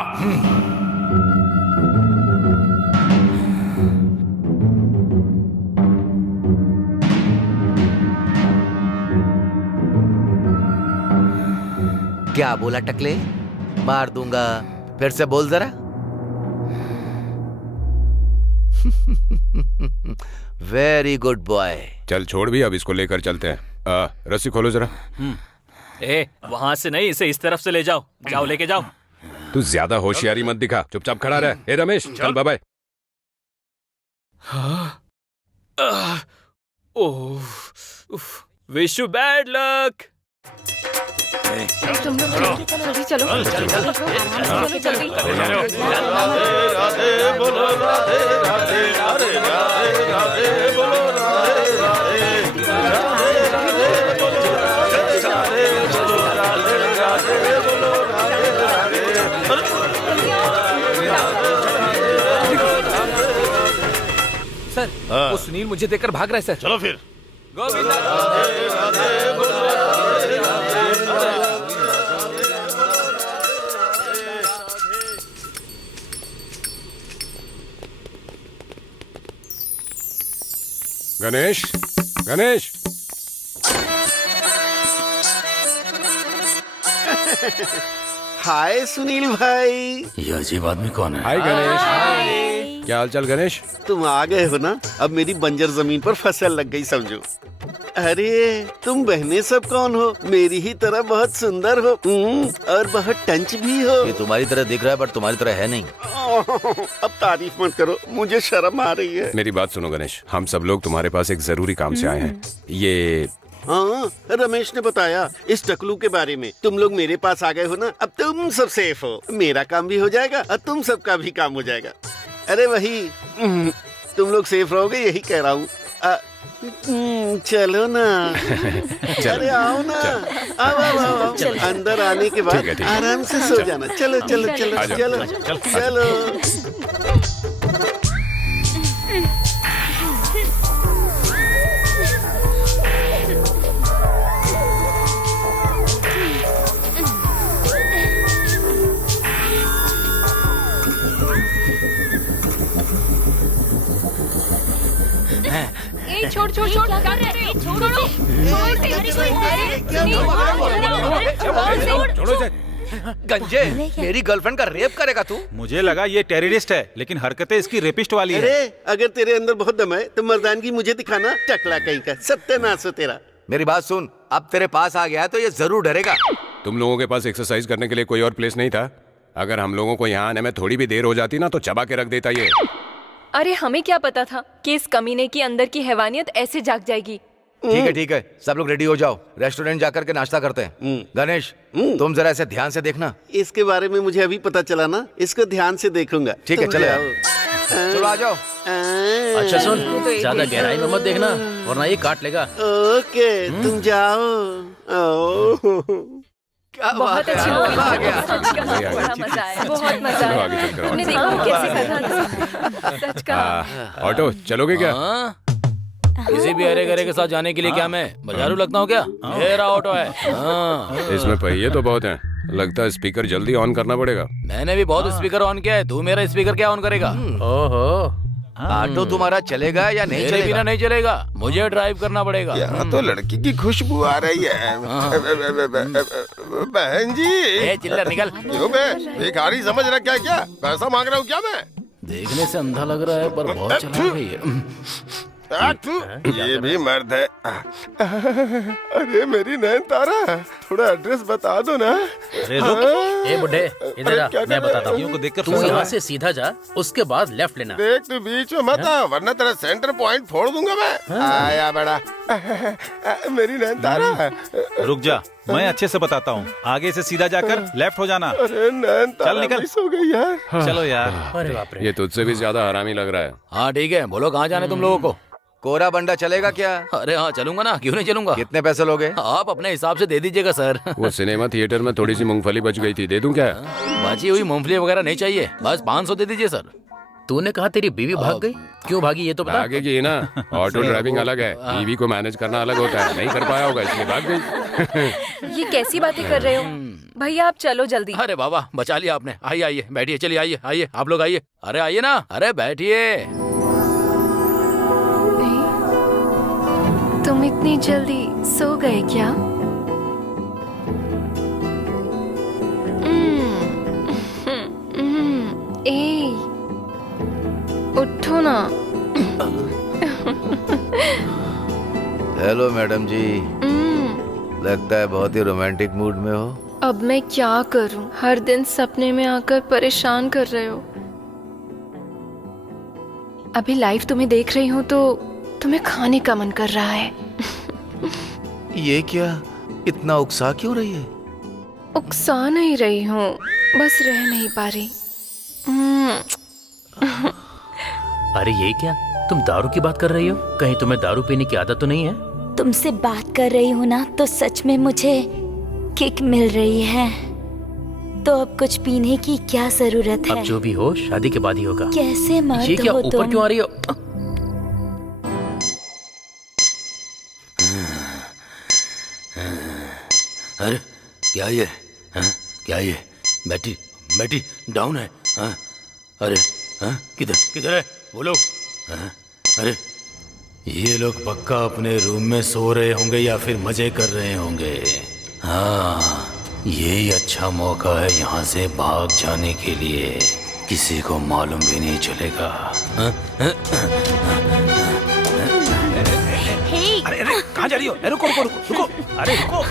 क्या बोला टकले? मार दूंगा। फिर से बोल जरा। Very good boy. चल छोड़ भी, अब इसको लेकर चलते हैं। रस्सी खोलो जरा। वहाँ से नहीं, इसे इस तरफ से ले जाओ। जाओ लेके जाओ। तू ज्यादा होशियारी मत दिखा, चुपचाप खड़ा रह। ए रमेश चल bye. Wish you bad luck. तुम लोग जल्दी चलो। सर वो सुनील मुझे देखकर भाग रहा है सर। चलो फिर। गणेश हाय सुनील भाई। ये अजीब आदमी कौन है? हाय गणेश। क्या हाल चाल गणेश? तुम आ गए हो ना, अब मेरी बंजर जमीन पर फसल लग गई समझो। अरे तुम बहनें सब कौन हो? मेरी ही तरह बहुत सुंदर हो और बहुत टंच भी हो। ये तुम्हारी तरह दिख रहा है पर तुम्हारी तरह है नहीं। अब तारीफ मत करो, मुझे शर्म आ रही है। मेरी बात सुनो गणेश, हम सब लोग तुम्हारे पास एक जरूरी काम से आए हैं। ये हाँ, रमेश ने बताया इस टकलू के बारे में। तुम लोग मेरे पास आ गए हो ना, अब तुम सब सेफ हो। मेरा काम भी हो जाएगा और तुम सबका भी काम हो जाएगा। अरे वही, तुम लोग सेफ रहोगे यही कह रहा हूँ। चलो ना। अरे आओ ना, आओ। अंदर आने के बाद आराम से सो जाना। चलो चलो चलो चलो चलो। छोड़ छोड़ो इसे। गंजे, मेरी गर्लफ्रेंड का रेप करेगा तू? मुझे लगा ये टेररिस्ट है, लेकिन हरकतें इसकी रेपिस्ट वाली है। अरे अगर तेरे अंदर बहुत दम है तो मर्दानगी मुझे दिखाना। टकला कहीं का, सत्यानाश हो तेरा। मेरी बात सुन, अब तेरे पास आ गया है तो ये जरूर डरेगा। तुम लोगों के पास एक्सरसाइज करने के लिए कोई और प्लेस नहीं था? अगर हम लोगों को यहाँ आने में थोड़ी भी देर हो जाती ना तो चबा के रख देता ये। अरे हमें क्या पता था कि इस कमीने की अंदर की हैवानियत ऐसे जाग जाएगी। ठीक है, सब लोग रेडी हो जाओ, रेस्टोरेंट जाकर के नाश्ता करते हैं। गणेश, तुम जरा ऐसे ध्यान से देखना। इसके बारे में मुझे अभी पता चला ना, इसको ध्यान से देखूंगा। ठीक है, चलो चलो आ जाओ। अच्छा सुन, ज्यादा गहराई में मत देखना वरना ये काट लेगा। ओके, तुम जाओ। बहुत अच्छी मूवी, बड़ा मजा आया, बहुत मजा आया। तुमने देखा कैसे करना? सच कहा। ऑटो चलोगे क्या? किसी भी हरे घरे के साथ जाने के लिए क्या मैं बाजारू लगता हूँ क्या? मेरा ऑटो है। इसमें पहिए तो बहुत हैं। लगता है स्पीकर जल्दी ऑन करना पड़ेगा। मैंने भी बहुत स्पीकर ऑन किया है, तू मेरा स्पीकर क्या ऑन करेगा? ओहो, ऑटो तुम्हारा चलेगा या नहीं चलेगा? बिना नहीं चलेगा, मुझे ड्राइव करना पड़ेगा। यहाँ तो लड़की की खुशबू आ रही है। बहन जी, चिल्लर निकल। क्यों बे, भिखारी समझ रखा है क्या? पैसा मांग रहा हूँ क्या मैं? देखने से अंधा लग रहा है पर बहुत चला गई है। ये भी मर्द है। अरे मेरी नैन तारा, थोड़ा एड्रेस बता दो ना। अरे रुक, ए बुड्ढे, इधर आ, मैं बताता हूँ। तू यहाँ से सीधा जा, उसके बाद लेफ्ट लेना। देख तू बीच में मत आ, वरना तेरा सेंटर पॉइंट फोड़ दूंगा मैं। आया बड़ा। मेरी नैन तारा। रुक जा, मैं अच्छे से बताता हूँ। आगे से सीधा जाकर लेफ्ट हो जाना। अरे नैन तारा, चल निकल। सो गई यार। चलो यार। अरे बाप रे, ये तुझसे भी ज्यादा हरामी लग रहा है। हाँ ठीक है, बोलो कहाँ जाने तुम लोगों को? कोरा बंडा चलेगा क्या? अरे हाँ चलूंगा ना, क्यों नहीं चलूंगा। कितने पैसे लोगे? आप अपने हिसाब से दे दीजिएगा सर। वो सिनेमा थिएटर में थोड़ी सी मूंगफली बच गई थी, दे दूं क्या? बची हुई मूंगफली वगैरह नहीं चाहिए, बस 500 दे दीजिए सर। तूने कहा तेरी बीवी भाग गई, क्यों भागी ये तो बता। भागेगी ना, ऑटो ड्राइविंग अलग है, बीवी को मैनेज करना अलग होता है। नहीं कर पाया होगा इसलिए भाग गई। ये कैसी बातें कर रहे हो भैया? आप चलो जल्दी। अरे बाबा, बचा लिया आपने। आइए आइए, बैठिए, चलिए आइए आइए, आप लोग आइए। अरे आइए ना, अरे बैठिए। तुम इतनी जल्दी सो गए क्या? ए, उठो ना। हेलो मैडम जी, लगता है बहुत ही रोमांटिक मूड में हो। अब मैं क्या करूं? हर दिन सपने में आकर परेशान कर रहे हो। अभी लाइव तुम्हें देख रही हूँ तो तुम्हें खाने का मन कर रहा है। ये क्या, इतना उकसा क्यों रही है? उकसा नहीं रही हूँ, बस रह नहीं पा रही। अरे ये क्या, तुम दारू की बात कर रही हो? कहीं तुम्हें दारू पीने की आदत तो नहीं है? तुमसे बात कर रही हूँ ना तो सच में मुझे किक मिल रही है, तो अब कुछ पीने की क्या जरूरत है? अब जो भी हो शादी के बाद ही होगा। कैसे मर्द ये क्या हो ऊपर तुम? क्यों आ रही हो? अरे क्या ये? हाँ? क्या ये? बैटरी बैटरी डाउन है। हाँ? अरे हाँ? किधर किधर है वो लोग? हाँ? अरे ये लोग पक्का अपने रूम में सो रहे होंगे या फिर मजे कर रहे होंगे। हाँ, यही अच्छा मौका है यहाँ से भाग जाने के लिए, किसी को मालूम भी नहीं चलेगा। हाँ? अरे अरे कहाँ जा रही हो? रुको रुको रुको रुको, अरे रुको।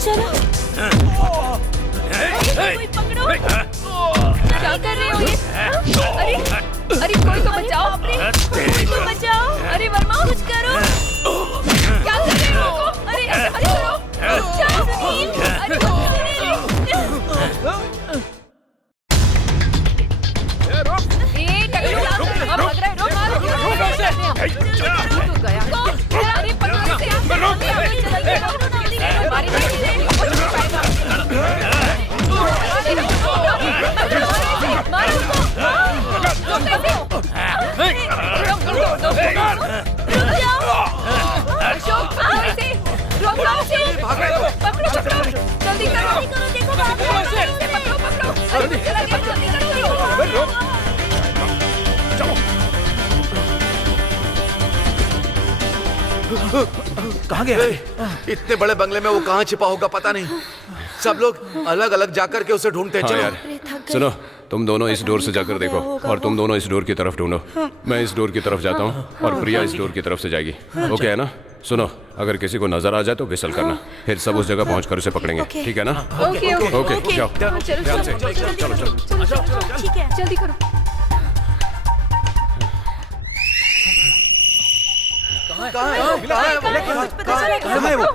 चलो, कोई पकड़ो। कहाँ गया? इतने बड़े बंगले में वो कहाँ छिपा होगा पता नहीं। सब लोग अलग अलग जाकर के उसे ढूंढते हैं। हाँ चलो यार, सुनो, तुम दोनों इस डोर से जाकर देखो और तुम दोनों इस डोर की तरफ ढूंढो। मैं इस डोर की तरफ जाता हूँ और प्रिया इस डोर की तरफ से जाएगी। ओके है ना? सुनो, अगर किसी को नजर आ जाए तो विसल करना, फिर सब उस जगह पहुंचकर उसे पकड़ेंगे। ठीक है ना? ओके ओके ओके, जाओ। चलो ठीक है, जल्दी करो।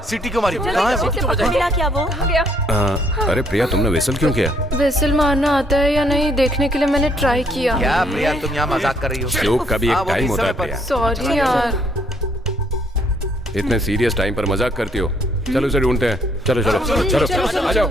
सिटी को मारी। मिला क्या वो? अरे प्रिया, तुमने विसल क्यों किया? विसल मारना आता है या नहीं देखने के लिए मैंने ट्राई किया। क्या प्रिया, तुम यहाँ मजाक कर रही हो? शोक का भी एक टाइम होता है प्रिया। सॉरी यार। इतने सीरियस टाइम पर मजाक करती हो। चलो उसे ढूंढते हैं। चलो चलो चलो, आ जाओ।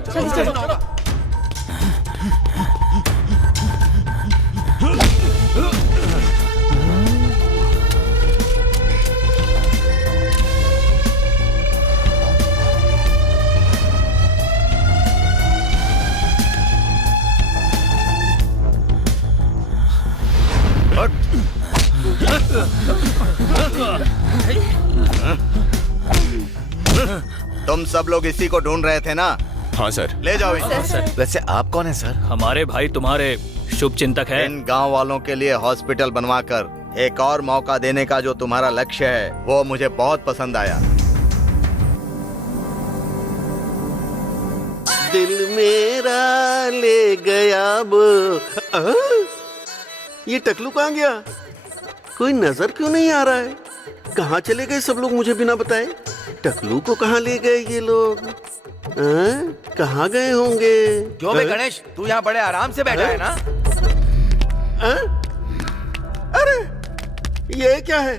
तुम सब लोग इसी को ढूंढ रहे थे ना? हाँ सर। ले जाओ इसे। वैसे आप कौन है सर? हमारे भाई तुम्हारे शुभ चिंतक है। इन गांव वालों के लिए हॉस्पिटल बनवाकर एक और मौका देने का जो तुम्हारा लक्ष्य है वो मुझे बहुत पसंद आया। दिल मेरा ले गया वो। ये टकलू कहाँ गया? कोई नजर क्यों नहीं आ रहा है? कहाँ चले गए सब लोग मुझे बिना बताए? टकलू को कहाँ ले गए ये लोग? कहाँ गए होंगे? क्यों बे गणेश, तू यहाँ बड़े आराम से बैठा है ना? अरे ये क्या है?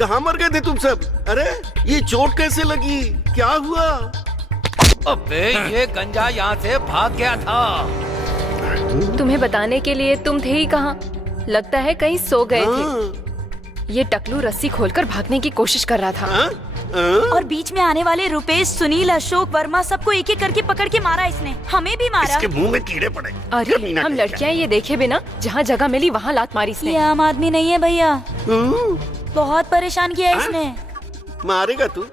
कहाँ मर गए थे तुम सब? अरे ये चोट कैसे लगी? क्या हुआ? अबे ये गंजा यहाँ से भाग गया था। तुम्हें बताने के लिए तुम थे ही कहाँ? लगता है कहीं सो गए थे। ये टकलू रस्सी खोलकर भागने की कोशिश कर रहा था। और बीच में आने वाले रुपेश, सुनील, अशोक, वर्मा सबको एक एक करके पकड़ के मारा इसने। हमें भी मारा। इसके मुंह में कीड़े पड़े। अरे हम लड़कियां ये देखे बिना जहाँ जगह मिली वहाँ लात मारी इसने। ये आम आदमी नहीं है भैया, बहुत परेशान किया इसने। मारेगा तू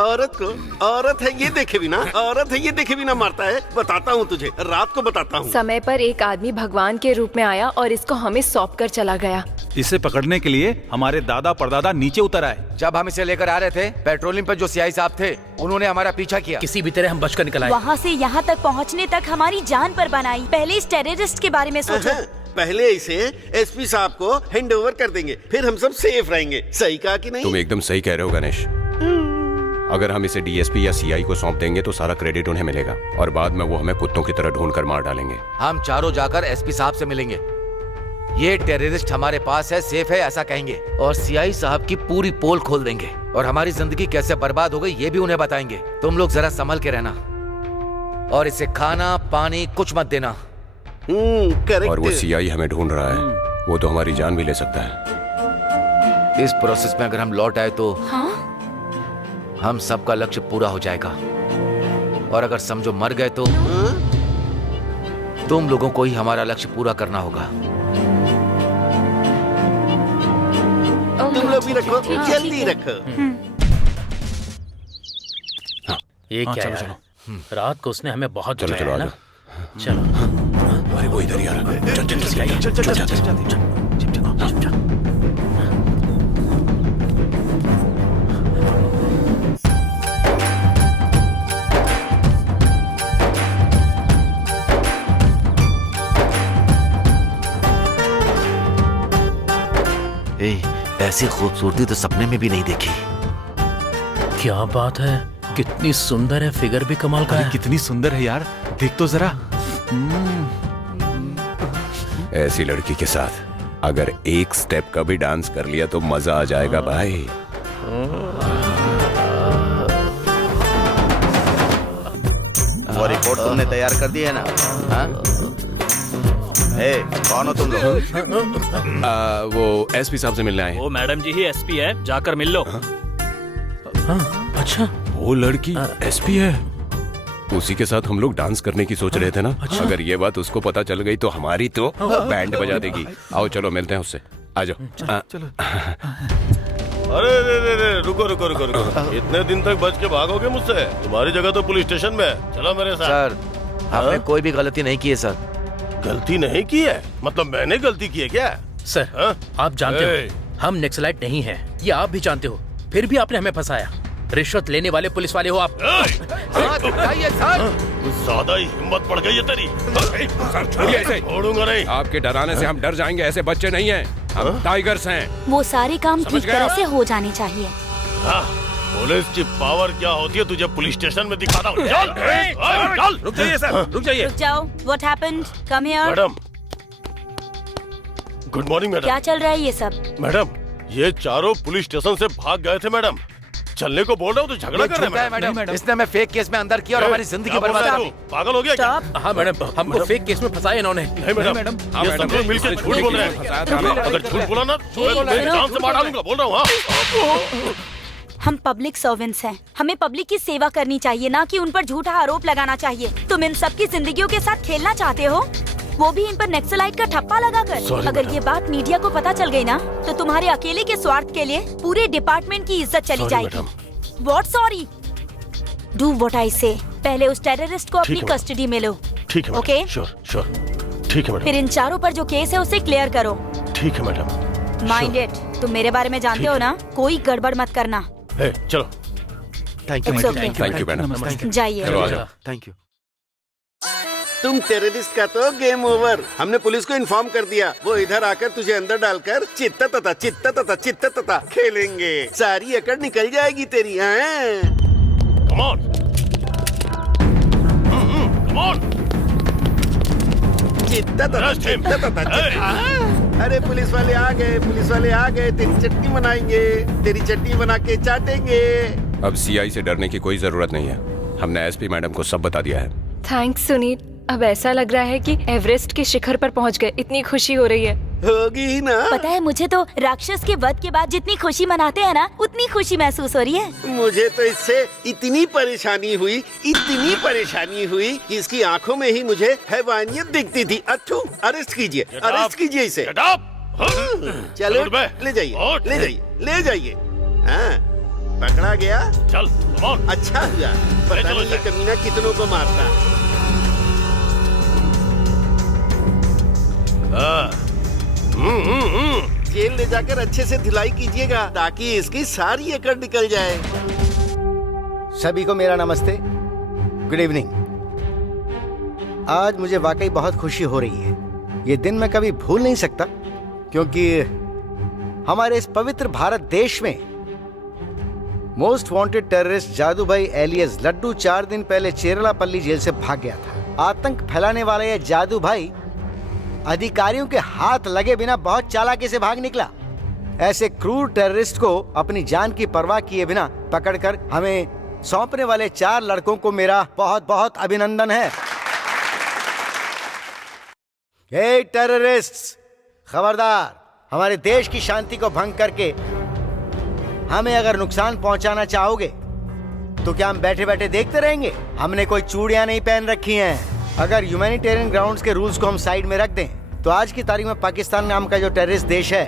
औरत को? औरत है ये देखे बिना, औरत है ये देखे बिना मारता है? बताता हूँ तुझे, रात को बताता हूँ। समय पर एक आदमी भगवान के रूप में आया और इसको हमें सौंप कर चला गया। इसे पकड़ने के लिए हमारे दादा परदादा नीचे उतर आए। जब हम इसे लेकर आ रहे थे, पेट्रोलिंग पर जो सीआई साहब थे उन्होंने हमारा पीछा किया। किसी भी तरह हम बचकर निकल आए। वहाँ से यहाँ तक पहुँचने तक हमारी जान पर बनाई। पहले इस टेररिस्ट के बारे में सोचो। पहले इसे एसपी साहब को हैंड ओवर कर देंगे, फिर हम सब सेफ रहेंगे। सही कहा कि नहीं? तुम एकदम सही कह रहे हो गणेश। अगर हम इसे डीएसपी या सीआई को सौंप देंगे तो सारा क्रेडिट उन्हें मिलेगा और बाद में वो हमें कुत्तों की तरह ढूंढकर मार डालेंगे। हम चारों जाकर एसपी साहब से मिलेंगे। ये टेररिस्ट हमारे पास है, सेफ है ऐसा कहेंगे और सीआई साहब की पूरी पोल खोल देंगे और हमारी जिंदगी कैसे बर्बाद हो गई ये भी उन्हें बताएंगे। तुम लोग जरा संभल के रहना और इसे खाना पानी कुछ मत देना। और वो सीआई हमें ढूंढ रहा है, वो तो हमारी जान भी ले सकता है। इस प्रोसेस में अगर हम लौट आए तो हम सबका लक्ष्य पूरा हो जाएगा और अगर समझो मर गए तो तुम लोगों को ही हमारा लक्ष्य पूरा करना होगा। तुम लोग भी रखो, जल्दी रखो। ये क्या है? रात को उसने हमें बहुत चलो चलो ना। चलो। अरे वो इधर ही आ रहा है। चल ऐसी खूबसूरती तो सपने में भी नहीं देखी। क्या बात है, कितनी सुंदर है, फिगर भी कमाल का है। कितनी सुंदर है यार, देख तो जरा। ऐसी लड़की के साथ अगर एक स्टेप का भी डांस कर लिया तो मजा आ जाएगा भाई। वो रिपोर्ट तुमने तैयार कर दी है ना? कौन हो तुम लोग? वो एसपी साहब से मिलने आए। वो मैडम जी ही एसपी है, जाकर मिल लो। अच्छा, वो लड़की एसपी है। उसी के साथ हम लोग डांस करने की सोच रहे थे ना। अच्छा। अगर ये बात उसको पता चल गई तो हमारी तो बैंड बजा देगी। आओ चलो मिलते हैं उससे। आ जाओ। चलो। अरे रे रे रे रुको रुको रुको रुको। इतने दिन तक बच के भागोगे मुझसे? तुम्हारी जगह तो पुलिस स्टेशन में है। चलो मेरे साथ। सर, हमने कोई भी गलती नहीं की है सर। गलती नहीं की है? मतलब मैंने गलती की है क्या? सर, आप जानते हो हम नक्सलाइट नहीं हैं, ये आप भी जानते हो, फिर भी आपने हमें फंसाया। रिश्वत लेने वाले पुलिस वाले हो आप। ज्यादा ही हिम्मत पड़ गई है तेरी। सर छोड़िए इसे। छोड़ूंगा नहीं। आपके डराने से हम डर जाएंगे, ऐसे बच्चे नहीं हैं, हम टाइगर्स हैं। वो सारे काम समझ ठीक गए तरह आप? से हो जाने चाहिए। पुलिस की पावर क्या होती है तुझे पुलिस स्टेशन में दिखाता हूँ। चल रुक जाइए सर, रुक जाइए। रुक जाओ। What happened? Come here. Madam, good morning madam. क्या चल रहा है ये सब? मैडम, ये चारों पुलिस स्टेशन से भाग गए थे मैडम। चलने को बोल रहा हूँ तो झगड़ा कर रहे हैं मैडम। इसने हमें फेक केस में अंदर किया और हमारी जिंदगी बर्बाद कर दी। पागल हो गया क्या? हाँ मैडम, हमको फेक केस में फंसाया इन्होंने। नहीं मैडम, ये सब लोग मिलकर झूठ बोल रहे हैं। अगर झूठ बोला ना तो मैं जान से मार डालूंगा, बोल रहा हूँ। हाँ हम पब्लिक सर्वेंट्स हैं, हमें पब्लिक की सेवा करनी चाहिए, ना कि उन पर झूठा आरोप लगाना चाहिए। तुम इन सबकी जिंदगियों के साथ खेलना चाहते हो, वो भी इन पर नक्सलाइट का ठप्पा लगाकर। अगर ये बात मीडिया को पता चल गई ना, तो तुम्हारे अकेले के स्वार्थ के लिए पूरे डिपार्टमेंट की इज्जत चली जाएगी। What sorry? Do what I say. पहले उस टेररिस्ट को अपनी कस्टडी में लो। ठीक है ओके? Sure sure. ठीक है मैडम। फिर इन चारों पर जो केस है उसे क्लियर करो। ठीक है मैडम। माइंड इट, तुम मेरे बारे में जानते हो ना, कोई गड़बड़ मत करना। चलो। Thank you It's okay. Thank you madam. जाइए। Thank you. तुम टेररिस्ट का तो गेम ओवर। हमने पुलिस को इन्फॉर्म कर दिया, वो इधर आकर तुझे अंदर डालकर चित्ता तता खेलेंगे। सारी अकड़ निकल जाएगी तेरी। Come on. Come on. चित्ता तता। अरे पुलिस वाले आ गए, पुलिस वाले आ गए। तेरी चटनी बनाएंगे, तेरी चटनी बना के चाटेंगे। अब सीआई से डरने की कोई जरूरत नहीं है, हमने एसपी मैडम को सब बता दिया है। थैंक्स सुनील, अब ऐसा लग रहा है कि एवरेस्ट के शिखर पर पहुंच गए। इतनी खुशी हो रही है। होगी ही ना। पता है, मुझे तो राक्षस के वध के बाद जितनी खुशी मनाते हैं ना, उतनी खुशी महसूस हो रही है। मुझे तो इससे इतनी परेशानी हुई कि इसकी आंखों में ही मुझे हैवानियत दिखती थी। अच्छू, अरेस्ट कीजिए, अरेस्ट कीजिए इसे। चलो ले जाइए, ले जाइए, ले जाइए। हाँ, पकड़ा गया। चल, अच्छा हुआ। पता नहीं ये कमीना कितनों को मारता। जेल ले जाकर अच्छे से धुलाई कीजिएगा, ताकि इसकी सारी अकड़ निकल जाए। सभी को मेरा नमस्ते, गुड इवनिंग। आज मुझे वाकई बहुत खुशी हो रही है। ये दिन मैं कभी भूल नहीं सकता, क्योंकि हमारे इस पवित्र भारत देश में मोस्ट वांटेड टेररिस्ट जादू भाई एलियस लड्डू 4 दिन पहले चेरलापल्ली जेल से भाग गया था। आतंक फैलाने वाला यह जादू भाई अधिकारियों के हाथ लगे बिना बहुत चालाकी से भाग निकला। ऐसे क्रूर टेररिस्ट को अपनी जान की परवाह किए बिना पकड़कर हमें सौंपने वाले 4 लड़कों को मेरा बहुत बहुत अभिनंदन है। हे टेररिस्ट्स, खबरदार, हमारे देश की शांति को भंग करके हमें अगर नुकसान पहुंचाना चाहोगे तो क्या हम बैठे बैठे देखते रहेंगे? हमने कोई चूड़ियां नहीं पहन रखी हैं। अगर ह्यूमैनिटेरियन ग्राउंड्स के रूल्स को हम साइड में रख दें तो आज की तारीख में पाकिस्तान नाम का जो टेररिस्ट देश है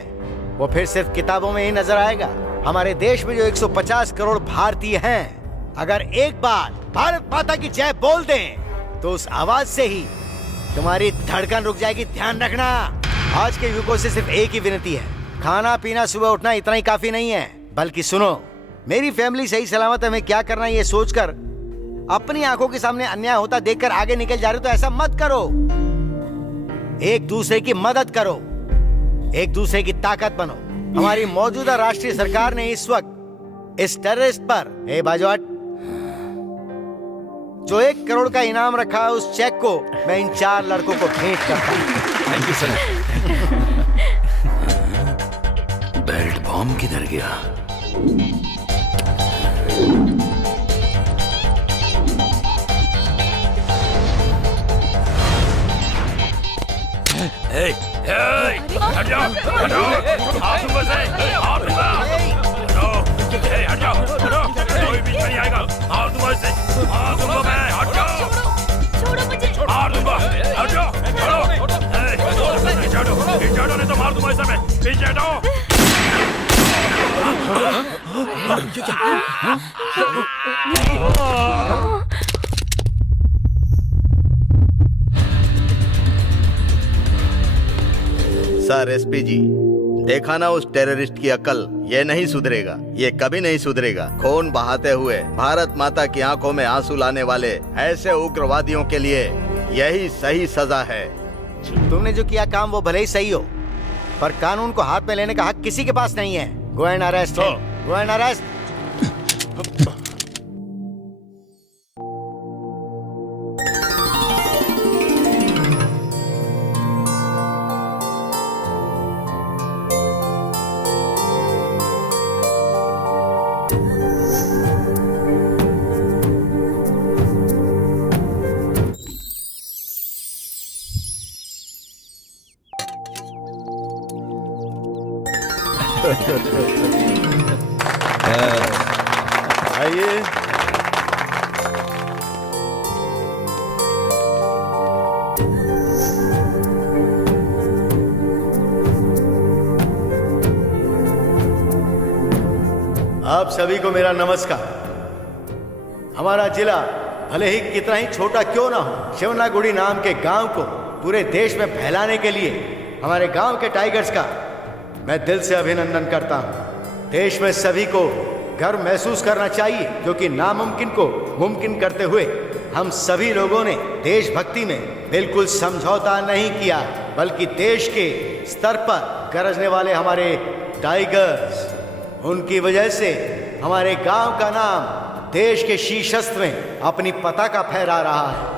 वो फिर सिर्फ किताबों में ही नजर आएगा। हमारे देश में जो 150 करोड़ भारतीय हैं, अगर एक बार भारत माता की जय बोल दें तो उस आवाज से ही तुम्हारी धड़कन रुक जाएगी। ध्यान रखना, आज के युवकों से सिर्फ एक ही विनती है, खाना पीना सुबह उठना इतना ही काफी नहीं है, बल्कि सुनो, मेरी फैमिली सही सलामत है, हमें क्या करना है ये सोचकर अपनी आंखों के सामने अन्याय होता देखकर आगे निकल जा रहे हो तो ऐसा मत करो। एक दूसरे की मदद करो, एक दूसरे की ताकत बनो। हमारी मौजूदा राष्ट्रीय सरकार ने इस वक्त इस टेररिस्ट पर बाजवाट जो 1 करोड़ का इनाम रखा है, उस चेक को मैं इन 4 लड़कों को भेंट करता हूँ। Thank you sir. Belt bomb किधर गया? हट जाओ, हट जाओ, हाथ ऊपर से, हाथ ऊपर, हट जाओ, कोई बीच में नहीं आएगा, हाथ ऊपर से, हाथ ऊपर में, हट जाओ, छोड़ो मुझे, हाथ ऊपर, हट जाओ, पीछे हटो नहीं तो मार दूंगा इसे मैं, पीछे हटो। सर एसपी जी, देखा ना उस टेररिस्ट की अकल, ये नहीं सुधरेगा, ये कभी नहीं सुधरेगा। खून बहाते हुए भारत माता की आंखों में आंसू लाने वाले ऐसे उग्रवादियों के लिए यही सही सजा है। तुमने जो किया काम वो भले ही सही हो, पर कानून को हाथ में लेने का हक किसी के पास नहीं है। Go and arrest, go and arrest. आइए। आप सभी को मेरा नमस्कार। हमारा जिला भले ही कितना ही छोटा क्यों ना हो, शिवनागुड़ी नाम के गांव को पूरे देश में फैलाने के लिए हमारे गांव के टाइगर्स का मैं दिल से अभिनंदन करता हूं। देश में सभी को गर्व महसूस करना चाहिए, क्योंकि नामुमकिन को मुमकिन करते हुए हम सभी लोगों ने देशभक्ति में बिल्कुल समझौता नहीं किया, बल्कि देश के स्तर पर गरजने वाले हमारे टाइगर्स, उनकी वजह से हमारे गांव का नाम देश के शीर्षस्थ में अपनी पताका फहरा रहा है।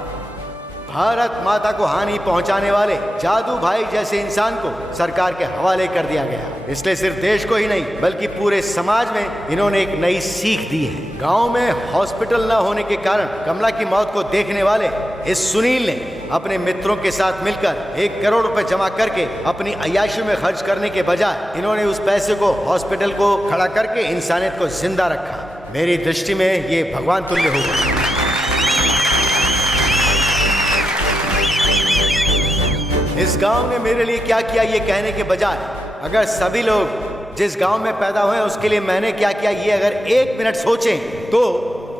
भारत माता को हानि पहुंचाने वाले जादू भाई जैसे इंसान को सरकार के हवाले कर दिया गया। इसलिए सिर्फ देश को ही नहीं बल्कि पूरे समाज में इन्होंने एक नई सीख दी है। गांव में हॉस्पिटल न होने के कारण कमला की मौत को देखने वाले इस सुनील ने अपने मित्रों के साथ मिलकर 1 करोड़ रुपए जमा करके अपनी अय्याशी में खर्च करने के बजाय इन्होंने उस पैसे को हॉस्पिटल को खड़ा करके इंसानियत को जिंदा रखा। मेरी दृष्टि में ये भगवान तुल्य होगा। इस गांव ने मेरे लिए क्या किया ये कहने के बजाय अगर सभी लोग जिस गांव में पैदा हुए उसके लिए मैंने क्या किया ये अगर 1 मिनट सोचें तो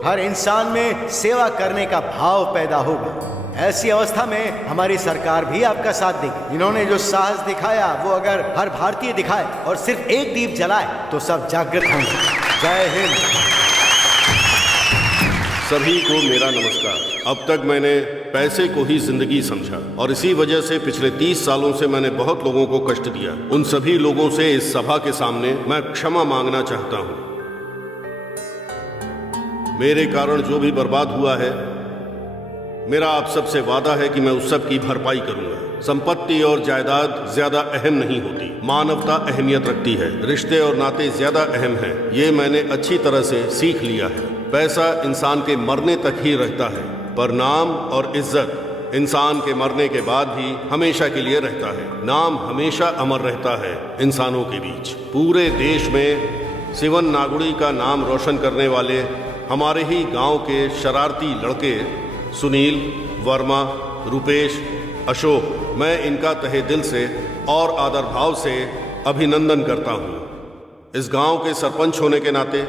हर इंसान में सेवा करने का भाव पैदा होगा। ऐसी अवस्था में हमारी सरकार भी आपका साथ देगी। इन्होंने जो साहस दिखाया वो अगर हर भारतीय दिखाए और सिर्फ एक दीप जलाए तो सब जागृत होंगे। जय हिंद। सभी को मेरा नमस्कार। अब तक मैंने पैसे को ही जिंदगी समझा और इसी वजह से पिछले 30 सालों से मैंने बहुत लोगों को कष्ट दिया। उन सभी लोगों से इस सभा के सामने मैं क्षमा मांगना चाहता हूं। मेरे कारण जो भी बर्बाद हुआ है, मेरा आप सबसे वादा है कि मैं उस सब की भरपाई करूंगा। संपत्ति और जायदाद ज्यादा अहम नहीं होती, मानवता अहमियत रखती है। रिश्ते और नाते ज्यादा अहम हैं, ये मैंने अच्छी तरह से सीख लिया है। पैसा इंसान के मरने तक ही रहता है, पर नाम और इज्जत इंसान के मरने के बाद भी हमेशा के लिए रहता है। नाम हमेशा अमर रहता है इंसानों के बीच। पूरे देश में शिवनागुड़ी का नाम रोशन करने वाले हमारे ही गांव के शरारती लड़के सुनील, वर्मा, रुपेश, अशोक, मैं इनका तहे दिल से और आदर भाव से अभिनंदन करता हूँ। इस गांव के सरपंच होने के नाते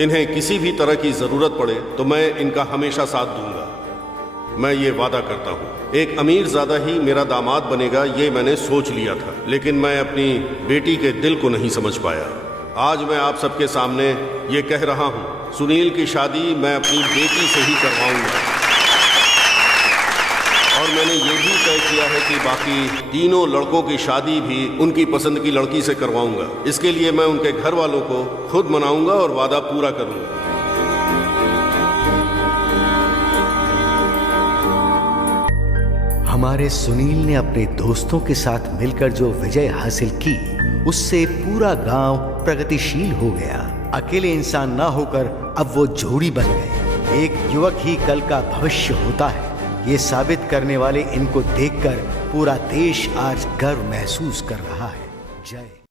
इन्हें किसी भी तरह की जरूरत पड़े तो मैं इनका हमेशा साथ दूंगा। मैं ये वादा करता हूँ। एक अमीर ज़्यादा ही मेरा दामाद बनेगा ये मैंने सोच लिया था, लेकिन मैं अपनी बेटी के दिल को नहीं समझ पाया। आज मैं आप सबके सामने ये कह रहा हूँ, सुनील की शादी मैं अपनी बेटी से ही करवाऊंगा। और मैंने ये भी तय किया है कि बाकी तीनों लड़कों की शादी भी उनकी पसंद की लड़की से करवाऊंगा। इसके लिए मैं उनके घर वालों को खुद मनाऊंगा और वादा पूरा करूंगा। हमारे सुनील ने अपने दोस्तों के साथ मिलकर जो विजय हासिल की, उससे पूरा गांव प्रगतिशील हो गया। अकेले इंसान ना होकर अब वो जोड़ी बन गए। एक युवक ही कल का भविष्य होता है, ये साबित करने वाले इनको देखकर पूरा देश आज गर्व महसूस कर रहा है। जय